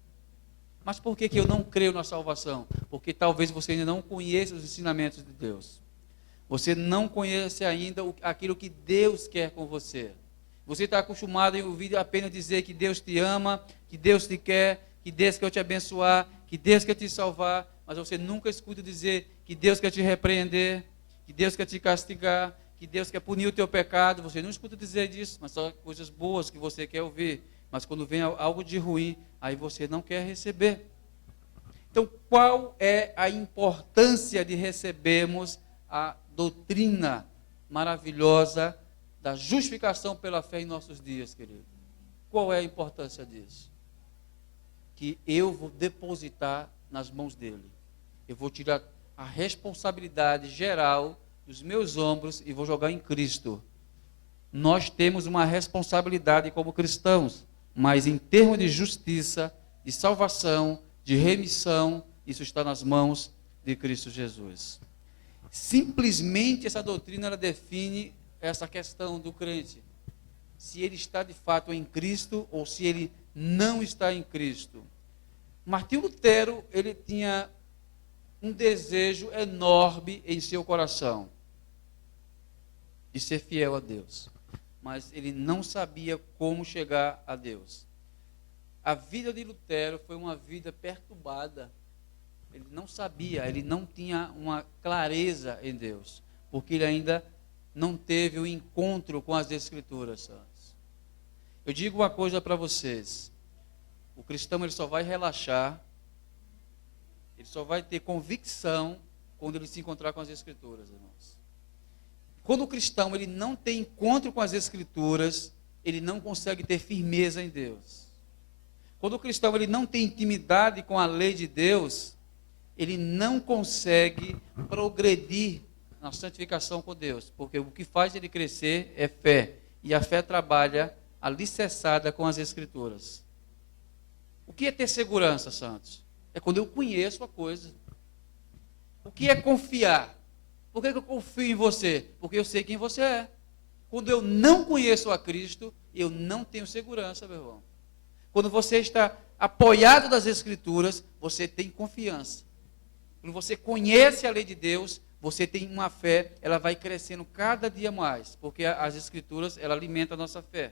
Mas por que eu não creio na salvação? Porque talvez você ainda não conheça os ensinamentos de Deus. Você não conhece ainda aquilo que Deus quer com você. Você está acostumado a ouvir apenas dizer que Deus te ama, que Deus te quer, que Deus quer te abençoar, que Deus quer te salvar, mas você nunca escuta dizer que Deus quer te repreender, que Deus quer te castigar, que Deus quer punir o teu pecado. Você não escuta dizer disso, mas são coisas boas que você quer ouvir. Mas quando vem algo de ruim, aí você não quer receber. Então, qual é a importância de recebermos a doutrina maravilhosa da justificação pela fé em nossos dias, querido? Qual é a importância disso? Que eu vou depositar nas mãos dele. Eu vou tirar a responsabilidade geral dos meus ombros e vou jogar em Cristo. Nós temos uma responsabilidade como cristãos, mas em termos de justiça, de salvação, de remissão, isso está nas mãos de Cristo Jesus. Simplesmente essa doutrina ela define essa questão do crente. Se ele está de fato em Cristo ou se ele não está em Cristo. Martinho Lutero, ele tinha um desejo enorme em seu coração de ser fiel a Deus, mas ele não sabia como chegar a Deus. A vida de Lutero foi uma vida perturbada. Ele não sabia, ele não tinha uma clareza em Deus, porque ele ainda não teve o encontro com as Escrituras. Eu digo uma coisa para vocês: o cristão ele só vai relaxar, ele só vai ter convicção quando ele se encontrar com as Escrituras, irmãos. Quando o cristão ele não tem encontro com as Escrituras, ele não consegue ter firmeza em Deus. Quando o cristão ele não tem intimidade com a lei de Deus, ele não consegue progredir na santificação com Deus, porque o que faz ele crescer é fé, e a fé trabalha alicerçada com as Escrituras. O que é ter segurança, santos? É quando eu conheço a coisa. O que é confiar? Por que eu confio em você? Porque eu sei quem você é. Quando eu não conheço a Cristo, eu não tenho segurança, meu irmão. Quando você está apoiado das Escrituras, você tem confiança. Quando você conhece a lei de Deus, você tem uma fé, ela vai crescendo cada dia mais, porque as Escrituras, ela alimenta a nossa fé.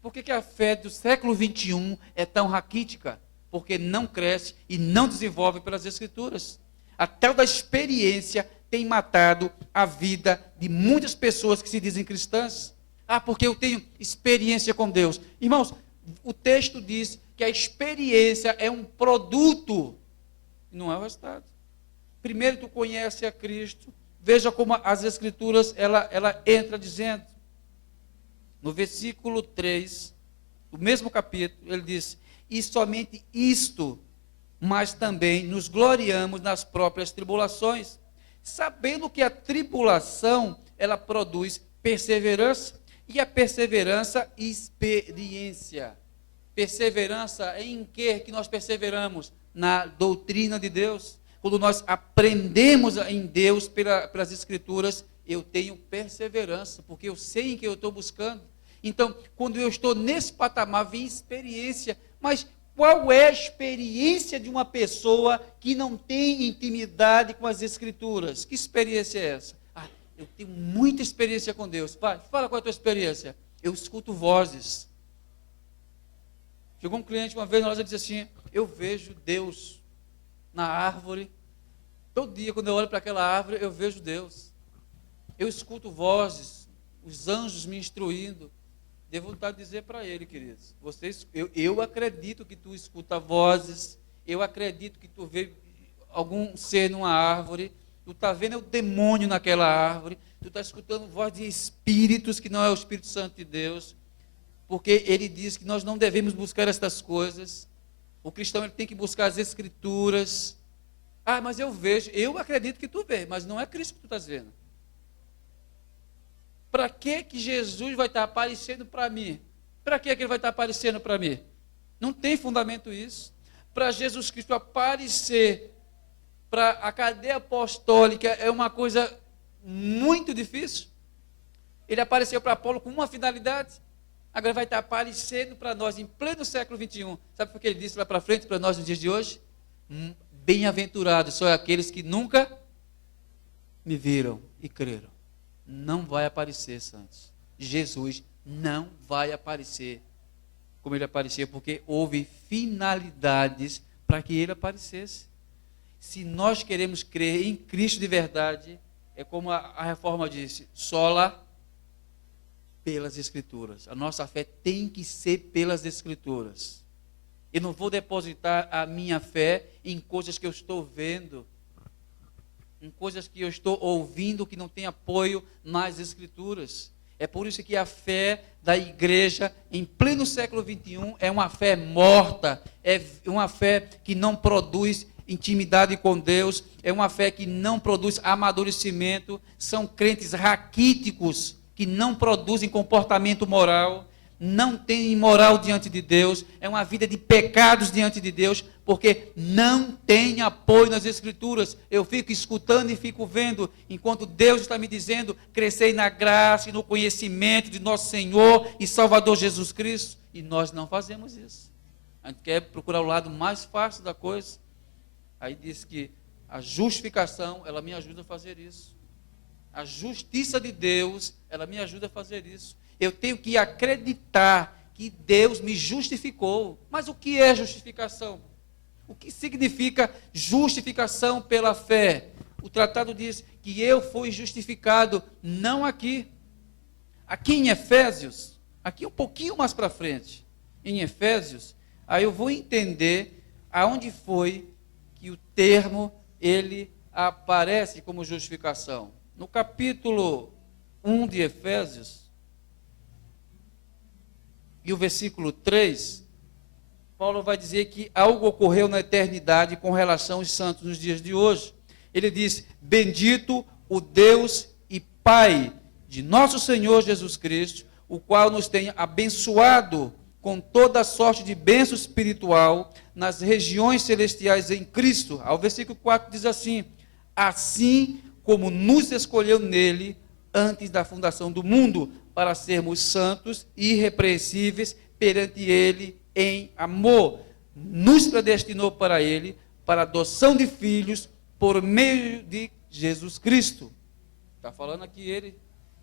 Por que a fé do século XXI é tão raquítica? porque não cresce e não desenvolve pelas Escrituras. A tal da experiência tem matado a vida de muitas pessoas que se dizem cristãs. Ah, porque eu tenho experiência com Deus. Irmãos, o texto diz que a experiência é um produto, não é o resultado. Primeiro tu conhece a Cristo, veja como as Escrituras, ela entra dizendo, no versículo 3, do mesmo capítulo, ele diz, e somente isto, mas também nos gloriamos nas próprias tribulações, sabendo que a tribulação, ela produz perseverança, e a perseverança, experiência. Perseverança em que nós perseveramos? Na doutrina de Deus. Quando nós aprendemos em Deus pelas Escrituras, eu tenho perseverança, porque eu sei em que eu estou buscando. Então, quando eu estou nesse patamar, vem experiência. Mas qual é a experiência de uma pessoa que não tem intimidade com as Escrituras? Que experiência é essa? Ah, eu tenho muita experiência com Deus. Vai, fala qual é a tua experiência. Eu escuto vozes. Chegou um cliente uma vez na loja e disse assim, eu vejo Deus na árvore. Todo dia, quando eu olho para aquela árvore, eu vejo Deus. Eu escuto vozes, os anjos me instruindo. Devo vontade de dizer para ele, queridos, eu acredito que tu escuta vozes, eu acredito que tu vê algum ser numa árvore, tu está vendo o demônio naquela árvore, tu está escutando voz de espíritos que não é o Espírito Santo de Deus, porque ele diz que nós não devemos buscar estas coisas. O cristão ele tem que buscar as Escrituras. Ah, mas eu acredito que tu vê, mas não é Cristo que tu estás vendo. Para que Jesus vai estar aparecendo para mim? Para que ele vai estar aparecendo para mim? Não tem fundamento isso. Para Jesus Cristo aparecer para a cadeia apostólica é uma coisa muito difícil. Ele apareceu para Paulo com uma finalidade, agora vai estar aparecendo para nós em pleno século 21. Sabe por que ele disse lá para frente para nós nos dias de hoje? Bem-aventurados são aqueles que nunca me viram e creram. Não vai aparecer, santos. Jesus não vai aparecer como ele apareceu, porque houve finalidades para que ele aparecesse. Se nós queremos crer em Cristo de verdade, é como a Reforma disse, sola pelas Escrituras. A nossa fé tem que ser pelas Escrituras. Eu não vou depositar a minha fé em coisas que eu estou vendo, em coisas que eu estou ouvindo que não tem apoio nas Escrituras. É por isso que a fé da igreja em pleno século 21 é uma fé morta, é uma fé que não produz intimidade com Deus, é uma fé que não produz amadurecimento, são crentes raquíticos que não produzem comportamento moral, não têm moral diante de Deus, é uma vida de pecados diante de Deus, porque não tem apoio nas Escrituras. Eu fico escutando e fico vendo, enquanto Deus está me dizendo, crescei na graça e no conhecimento de nosso Senhor e Salvador Jesus Cristo, e nós não fazemos isso. A gente quer procurar o lado mais fácil da coisa. Aí diz que a justificação, ela me ajuda a fazer isso. A justiça de Deus, ela me ajuda a fazer isso. Eu tenho que acreditar que Deus me justificou. Mas o que é justificação? O que significa justificação pela fé? O tratado diz que eu fui justificado, não aqui. Aqui em Efésios, aqui um pouquinho mais para frente, em Efésios, aí eu vou entender aonde foi que o termo, ele aparece como justificação. No capítulo 1 de Efésios, e o versículo 3, Paulo vai dizer que algo ocorreu na eternidade com relação aos santos nos dias de hoje. Ele diz, bendito o Deus e Pai de nosso Senhor Jesus Cristo, o qual nos tem abençoado com toda sorte de bênção espiritual nas regiões celestiais em Cristo. Ao versículo 4 diz assim, assim como nos escolheu nele antes da fundação do mundo, para sermos santos e irrepreensíveis perante ele em amor. Nos predestinou para ele, para a adoção de filhos, por meio de Jesus Cristo. Está falando aqui ele,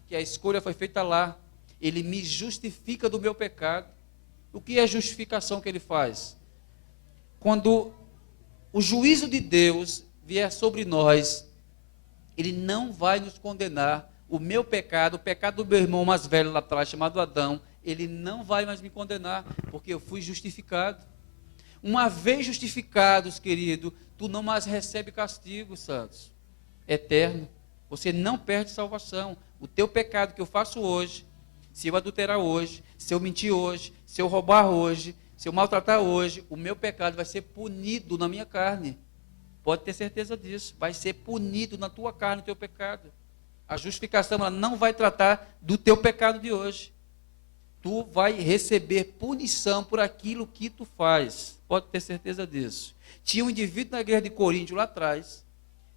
que a escolha foi feita lá. Ele me justifica do meu pecado. O que é a justificação que ele faz? quando o juízo de Deus vier sobre nós, Ele não vai nos condenar. O meu pecado, o pecado do meu irmão mais velho lá atrás, chamado Adão, ele não vai mais me condenar, porque eu fui justificado. Uma vez justificados, querido, tu não mais recebe castigo, santos, eterno. Você não perde salvação. O teu pecado que eu faço hoje, se eu adulterar hoje, se eu mentir hoje, se eu roubar hoje, se eu maltratar hoje, o meu pecado vai ser punido na minha carne. Pode ter certeza disso. Vai ser punido na tua carne o teu pecado. A justificação ela não vai tratar do teu pecado de hoje. Tu vai receber punição por aquilo que tu faz. Pode ter certeza disso. Tinha um indivíduo na igreja de Coríntio lá atrás,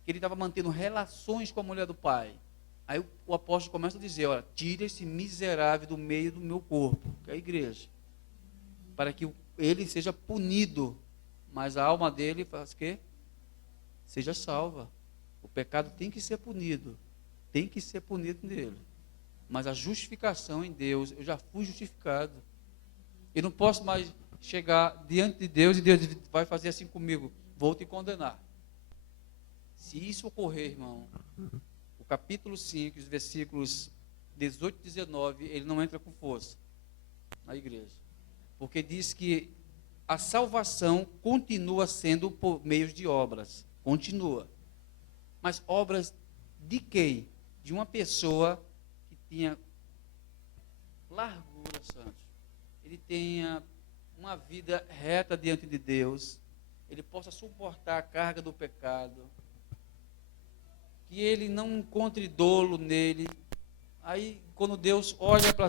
que ele estava mantendo relações com a mulher do pai. Aí o apóstolo começa a dizer, olha, tira esse miserável do meio do meu corpo, que é a igreja, para que ele seja punido, mas a alma dele faz o quê? Seja salva. O pecado tem que ser punido nele. Mas a justificação em Deus, eu já fui justificado. Eu não posso mais chegar diante de Deus e Deus vai fazer assim comigo, vou te condenar. Se isso ocorrer, irmão, o capítulo 5, os versículos 18 e 19, ele não entra com força na igreja. Porque diz que a salvação continua sendo por meio de obras. Continua. Mas obras de quem? De uma pessoa que tinha largura, Santos. Ele tenha uma vida reta diante de Deus. Ele possa suportar a carga do pecado. Que ele não encontre dolo nele. Aí, quando Deus olha para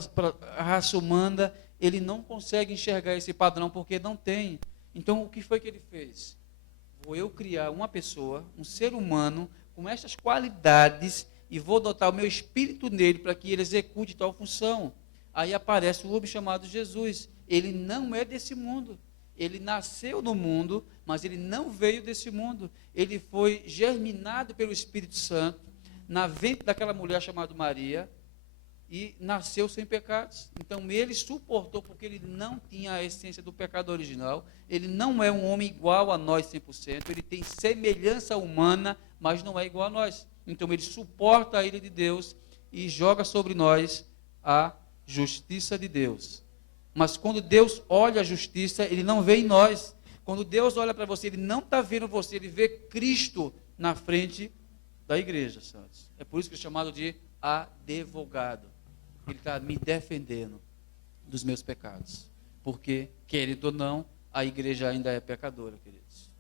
a raça humana, ele não consegue enxergar esse padrão, porque não tem. Então, o que foi que ele fez? Vou eu criar uma pessoa, um ser humano, com estas qualidades, e vou dotar o meu espírito nele para que ele execute tal função. Aí aparece o homem chamado Jesus. Ele não é desse mundo. Ele nasceu no mundo, mas ele não veio desse mundo. Ele foi germinado pelo Espírito Santo na ventre daquela mulher chamada Maria e nasceu sem pecados. Então ele suportou, porque ele não tinha a essência do pecado original. Ele não é um homem igual a nós 100%. Ele tem semelhança humana, mas não é igual a nós. Então ele suporta a ira de Deus e joga sobre nós a justiça de Deus. Mas quando Deus olha a justiça, Ele não vê em nós. Quando Deus olha para você, Ele não está vendo você, Ele vê Cristo na frente da igreja, santos. É por isso que é chamado de advogado. Ele está me defendendo dos meus pecados. Porque, querendo ou não, a igreja ainda é pecadora, queridos.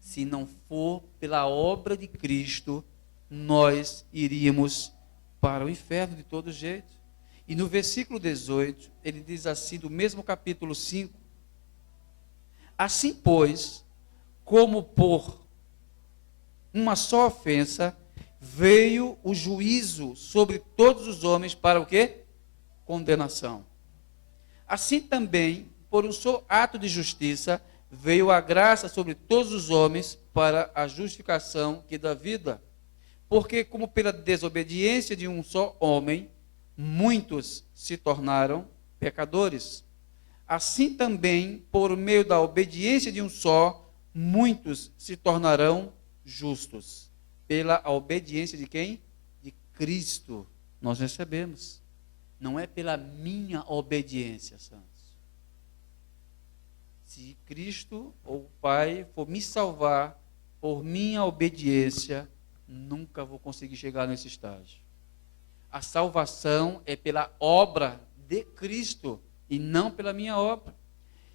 Se não for pela obra de Cristo, nós iríamos para o inferno de todo jeito. E no versículo 18, ele diz assim, do mesmo capítulo 5, assim, pois, como por uma só ofensa, veio o juízo sobre todos os homens para o quê? Condenação. Assim também, por um só ato de justiça, veio a graça sobre todos os homens para a justificação que dá vida. Porque como pela desobediência de um só homem, muitos se tornaram pecadores. Assim também, por meio da obediência de um só, muitos se tornarão justos. Pela obediência de quem? De Cristo nós recebemos. Não é pela minha obediência, santos. Se Cristo ou o Pai for me salvar por minha obediência, nunca vou conseguir chegar nesse estágio. A salvação é pela obra de Cristo e não pela minha obra.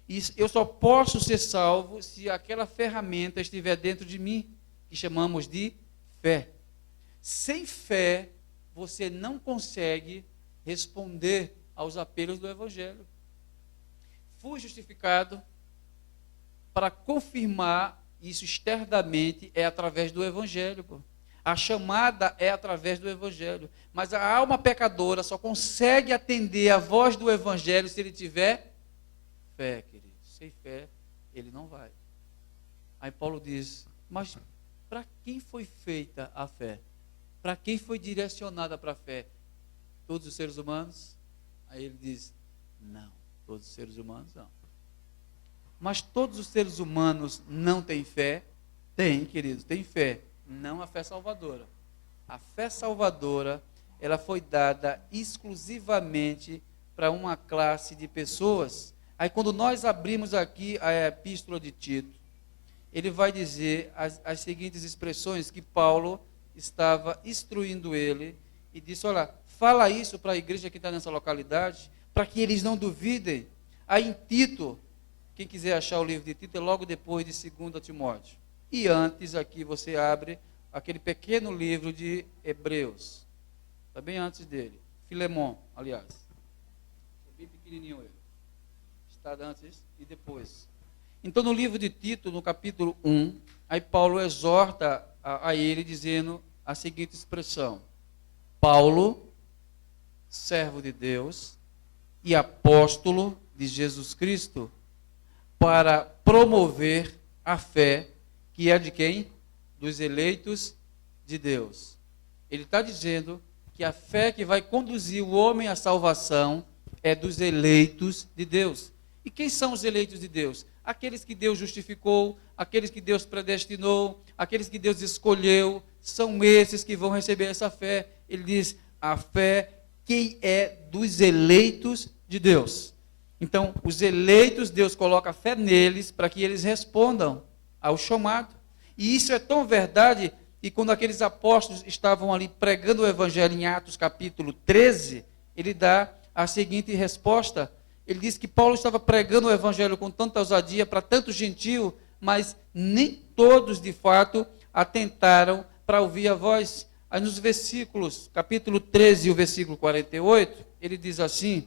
E eu só posso ser salvo se aquela ferramenta estiver dentro de mim, que chamamos de fé. Sem fé, você não consegue responder aos apelos do Evangelho. Fui justificado, para confirmar isso externamente é através do Evangelho, pô. A chamada é através do Evangelho. Mas a alma pecadora só consegue atender a voz do Evangelho se ele tiver fé, querido. Sem fé, ele não vai. Aí Paulo diz, mas para quem foi feita a fé? Para quem foi direcionada para a fé? Todos os seres humanos? Aí ele diz, não, todos os seres humanos não. Mas todos os seres humanos não têm fé? Tem, queridos, tem fé. Não a fé salvadora. A fé salvadora, ela foi dada exclusivamente para uma classe de pessoas. Aí quando nós abrimos aqui a epístola de Tito, ele vai dizer as seguintes expressões que Paulo estava instruindo ele e disse: olha, fala isso para a igreja que está nessa localidade, para que eles não duvidem. Aí em Tito, quem quiser achar o livro de Tito, é logo depois de 2 Timóteo. E antes aqui você abre aquele pequeno livro de Hebreus. Está bem antes dele. Filemon, aliás. É bem pequenininho ele. Está antes e depois. Então no livro de Tito, no capítulo 1, aí Paulo exorta a ele dizendo a seguinte expressão: Paulo, servo de Deus e apóstolo de Jesus Cristo, para promover a fé que é de quem? Dos eleitos de Deus. Ele está dizendo que a fé que vai conduzir o homem à salvação é dos eleitos de Deus. E quem são os eleitos de Deus? Aqueles que Deus justificou, aqueles que Deus predestinou, aqueles que Deus escolheu, são esses que vão receber essa fé. Ele diz, a fé que é dos eleitos de Deus. Então, os eleitos, Deus coloca fé neles para que eles respondam ao chamado. E isso é tão verdade que quando aqueles apóstolos estavam ali pregando o evangelho em Atos capítulo 13, ele dá a seguinte resposta. Ele diz que Paulo estava pregando o evangelho com tanta ousadia para tanto gentio, mas nem todos de fato atentaram para ouvir a voz. Aí nos versículos, capítulo 13 e o versículo 48, ele diz assim: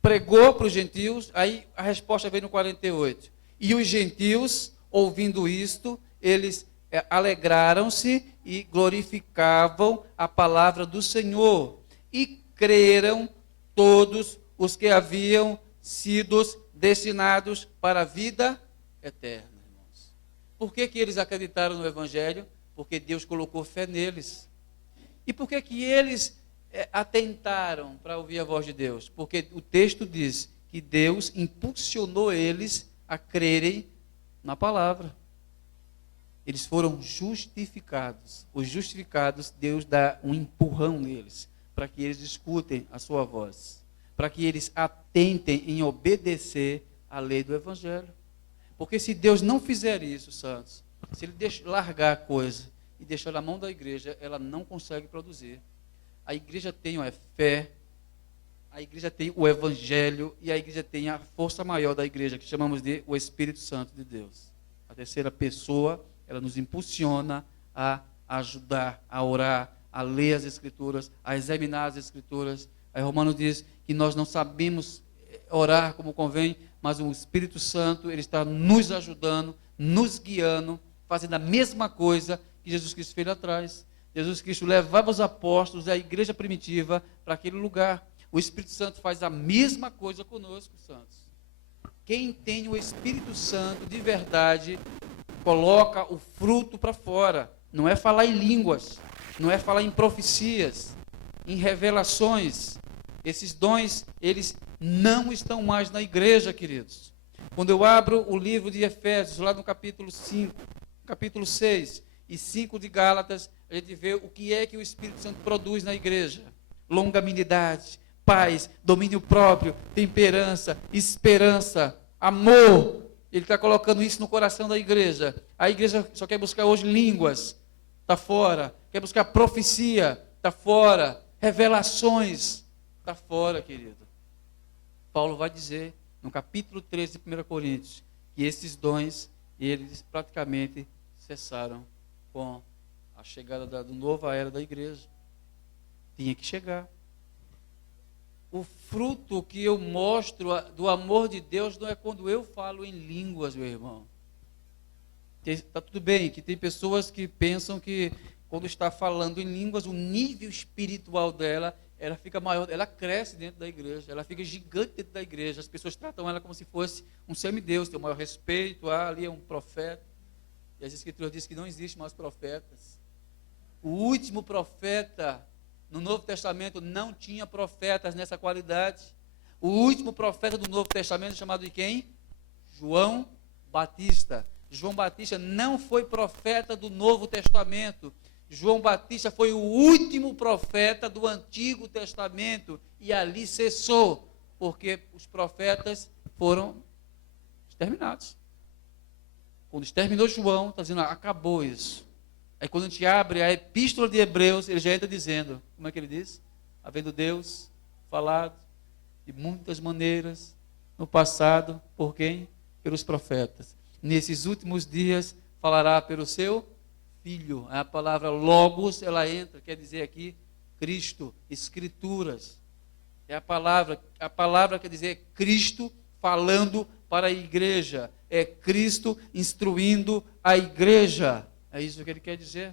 pregou para os gentios, aí a resposta vem no 48. E os gentios, ouvindo isto, eles alegraram-se e glorificavam a palavra do Senhor. E creram todos os que haviam sido destinados para a vida eterna, irmãos. Por que eles acreditaram no Evangelho? Porque Deus colocou fé neles. E por que eles atentaram para ouvir a voz de Deus? Porque o texto diz que Deus impulsionou eles a crerem na palavra. Eles foram justificados. Os justificados, Deus dá um empurrão neles, para que eles escutem a sua voz, para que eles atentem em obedecer à lei do Evangelho. Porque se Deus não fizer isso, santos, se Ele largar a coisa e deixar na mão da igreja, ela não consegue produzir. A igreja tem fé, a igreja tem o Evangelho e a igreja tem a força maior da igreja, que chamamos de o Espírito Santo de Deus. A terceira pessoa, ela nos impulsiona a ajudar, a orar, a ler as Escrituras, a examinar as Escrituras. Aí Romanos diz que nós não sabemos orar como convém, mas o Espírito Santo, ele está nos ajudando, nos guiando, fazendo a mesma coisa que Jesus Cristo fez lá atrás. Jesus Cristo levava os apóstolos e a igreja primitiva para aquele lugar. O Espírito Santo faz a mesma coisa conosco, santos. Quem tem o Espírito Santo de verdade, coloca o fruto para fora. Não é falar em línguas, não é falar em profecias, em revelações. Esses dons, eles não estão mais na igreja, queridos. Quando eu abro o livro de Efésios, lá no capítulo 5, capítulo 6 e 5 de Gálatas, a gente vê o que é que o Espírito Santo produz na igreja. Longanimidade, paz, domínio próprio, temperança, esperança, amor. Ele está colocando isso no coração da igreja. A igreja só quer buscar hoje línguas, está fora. Quer buscar profecia, está fora. Revelações, está fora, querido. Paulo vai dizer, no capítulo 13 de 1 Coríntios, que esses dons, eles praticamente cessaram com a chegada da nova era da igreja. Tinha que chegar. O fruto que eu mostro do amor de Deus não é quando eu falo em línguas, meu irmão. Está tudo bem, que tem pessoas que pensam que quando está falando em línguas, o nível espiritual dela, ela fica maior, ela cresce dentro da igreja, ela fica gigante dentro da igreja. As pessoas tratam ela como se fosse um semideus, tem o maior respeito, ali é um profeta. E as escrituras dizem que não existe mais profetas. O último profeta no Novo Testamento não tinha profetas nessa qualidade. O último profeta do Novo Testamento chamado de quem? João Batista. João Batista não foi profeta do Novo Testamento. João Batista foi o último profeta do Antigo Testamento e ali cessou, porque os profetas foram exterminados. Quando exterminou João, está dizendo, acabou isso. Aí quando a gente abre a Epístola de Hebreus, ele já entra dizendo, como é que ele diz? Havendo Deus falado de muitas maneiras no passado, por quem? Pelos profetas. Nesses últimos dias falará pelo seu Filho. A palavra logos, ela entra, quer dizer aqui, Cristo, Escrituras. É a palavra quer dizer Cristo falando para a igreja. É Cristo instruindo a igreja. É isso que ele quer dizer.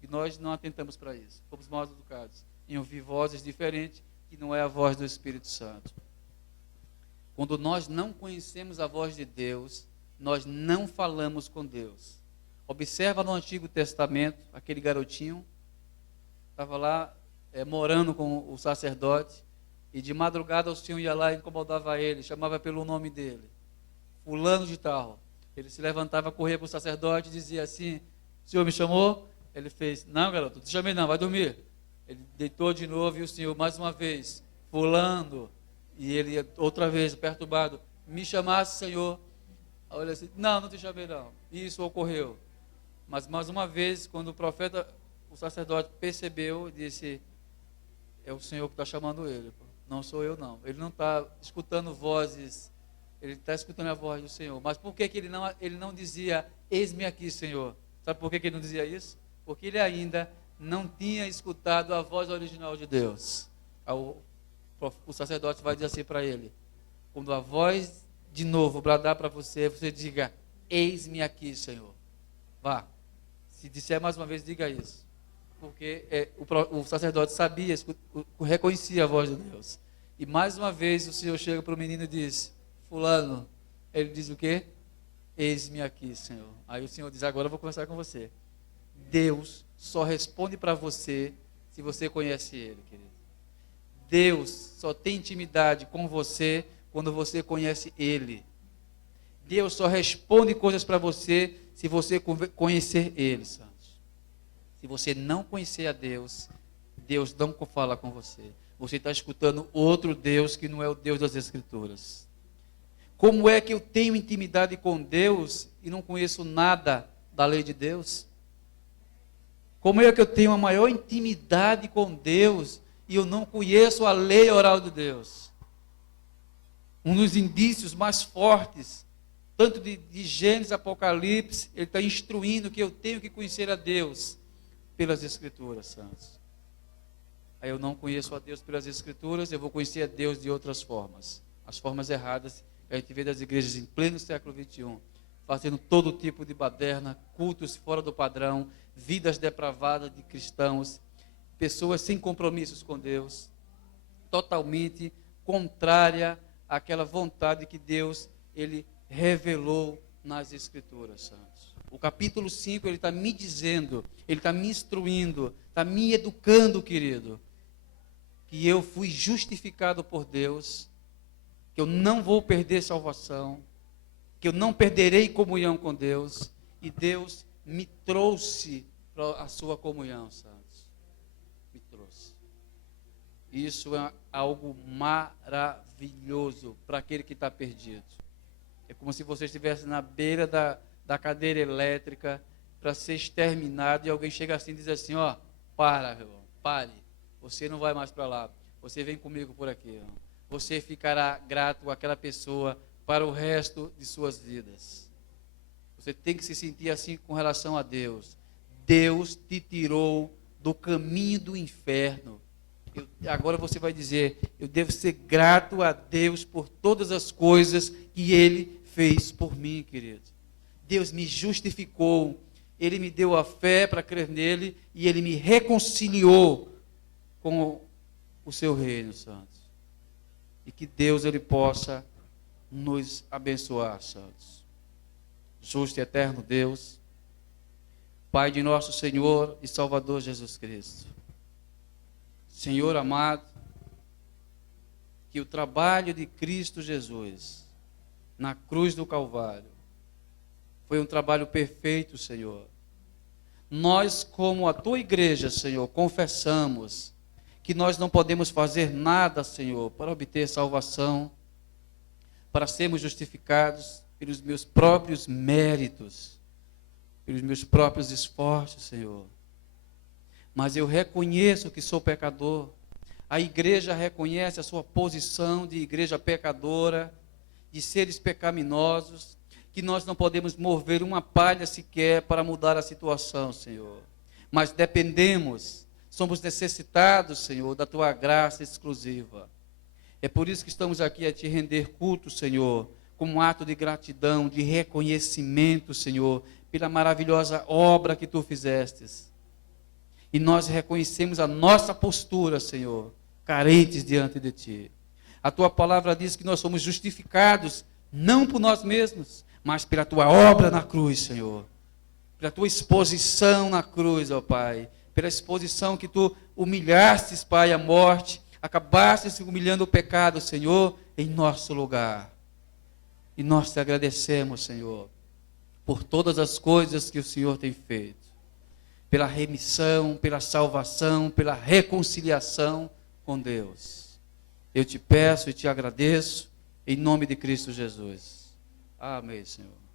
E nós não atentamos para isso. Fomos mal educados em ouvir vozes diferentes, que não é a voz do Espírito Santo. Quando nós não conhecemos a voz de Deus, nós não falamos com Deus. Observa no Antigo Testamento, aquele garotinho, estava lá morando com o sacerdote, e de madrugada o Senhor ia lá e incomodava ele, chamava pelo nome dele, fulano de tal. Ele se levantava, corria para o sacerdote e dizia assim, o Senhor me chamou? Ele fez, não garoto, não te chamei não, vai dormir. Ele deitou de novo e o Senhor, mais uma vez, fulano, e ele outra vez, perturbado, me chamasse, Senhor? Olha assim, não te chamei não. Isso ocorreu. Mas mais uma vez, quando o sacerdote percebeu, disse, é o Senhor que está chamando ele, não sou eu não. Ele não está escutando vozes, ele está escutando a voz do Senhor. Mas por que ele não dizia, eis-me aqui, Senhor? Sabe por que ele não dizia isso? Porque ele ainda não tinha escutado a voz original de Deus. O sacerdote vai dizer assim para ele, quando a voz de novo bradar para você, você diga, eis-me aqui, Senhor. Vá. Se disser mais uma vez, diga isso. Porque o sacerdote sabia, reconhecia a voz de Deus. E mais uma vez o Senhor chega para o menino e diz, fulano, ele diz o quê? Eis-me aqui, Senhor. Aí o Senhor diz, agora eu vou conversar com você. Deus só responde para você se você conhece Ele, querido. Deus só tem intimidade com você quando você conhece Ele. Deus só responde coisas para você se você conhecer Ele, santos. Se você não conhecer a Deus, Deus não fala com você. Você está escutando outro Deus que não é o Deus das Escrituras. Como é que eu tenho intimidade com Deus e não conheço nada da lei de Deus? Como é que eu tenho a maior intimidade com Deus e eu não conheço a lei oral de Deus? Um dos indícios mais fortes, tanto de Gênesis, Apocalipse, ele está instruindo que eu tenho que conhecer a Deus pelas Escrituras, santos. Aí eu não conheço a Deus pelas Escrituras, eu vou conhecer a Deus de outras formas. As formas erradas que a gente vê das igrejas em pleno século XXI, fazendo todo tipo de baderna, cultos fora do padrão, vidas depravadas de cristãos, pessoas sem compromissos com Deus, totalmente contrária àquela vontade que Deus, Ele revelou nas Escrituras, santos. O capítulo 5, ele está me dizendo, ele está me instruindo, está me educando, querido, que eu fui justificado por Deus, que eu não vou perder salvação, que eu não perderei comunhão com Deus, e Deus me trouxe para a sua comunhão, santos. Me trouxe. Isso é algo maravilhoso para aquele que está perdido. É como se você estivesse na beira da cadeira elétrica para ser exterminado e alguém chega assim e diz assim, ó, para, meu irmão, pare, você não vai mais para lá, você vem comigo por aqui, irmão. Você ficará grato àquela pessoa para o resto de suas vidas. Você tem que se sentir assim com relação a Deus. Deus te tirou do caminho do inferno. Agora você vai dizer, eu devo ser grato a Deus por todas as coisas que Ele fez por mim, querido. Deus me justificou, Ele me deu a fé para crer nele e Ele me reconciliou com o seu reino, santos. E que Deus, Ele possa nos abençoar, santos. Justo e eterno Deus, Pai de nosso Senhor e Salvador Jesus Cristo. Senhor amado, que o trabalho de Cristo Jesus na cruz do Calvário foi um trabalho perfeito, Senhor. Nós, como a tua igreja, Senhor, confessamos que nós não podemos fazer nada, Senhor, para obter salvação, para sermos justificados pelos meus próprios méritos, pelos meus próprios esforços, Senhor. Mas eu reconheço que sou pecador. A igreja reconhece a sua posição de igreja pecadora, de seres pecaminosos, que nós não podemos mover uma palha sequer para mudar a situação, Senhor. Mas dependemos, somos necessitados, Senhor, da tua graça exclusiva. É por isso que estamos aqui a te render culto, Senhor, como um ato de gratidão, de reconhecimento, Senhor, pela maravilhosa obra que tu fizestes. E nós reconhecemos a nossa postura, Senhor, carentes diante de ti. A tua palavra diz que nós somos justificados, não por nós mesmos, mas pela tua obra na cruz, Senhor. Pela tua exposição na cruz, ó Pai. Pela exposição que tu humilhastes, Pai, a morte, acabastes humilhando o pecado, Senhor, em nosso lugar. E nós te agradecemos, Senhor, por todas as coisas que o Senhor tem feito. Pela remissão, pela salvação, pela reconciliação com Deus. Eu te peço e te agradeço, em nome de Cristo Jesus. Amém, Senhor.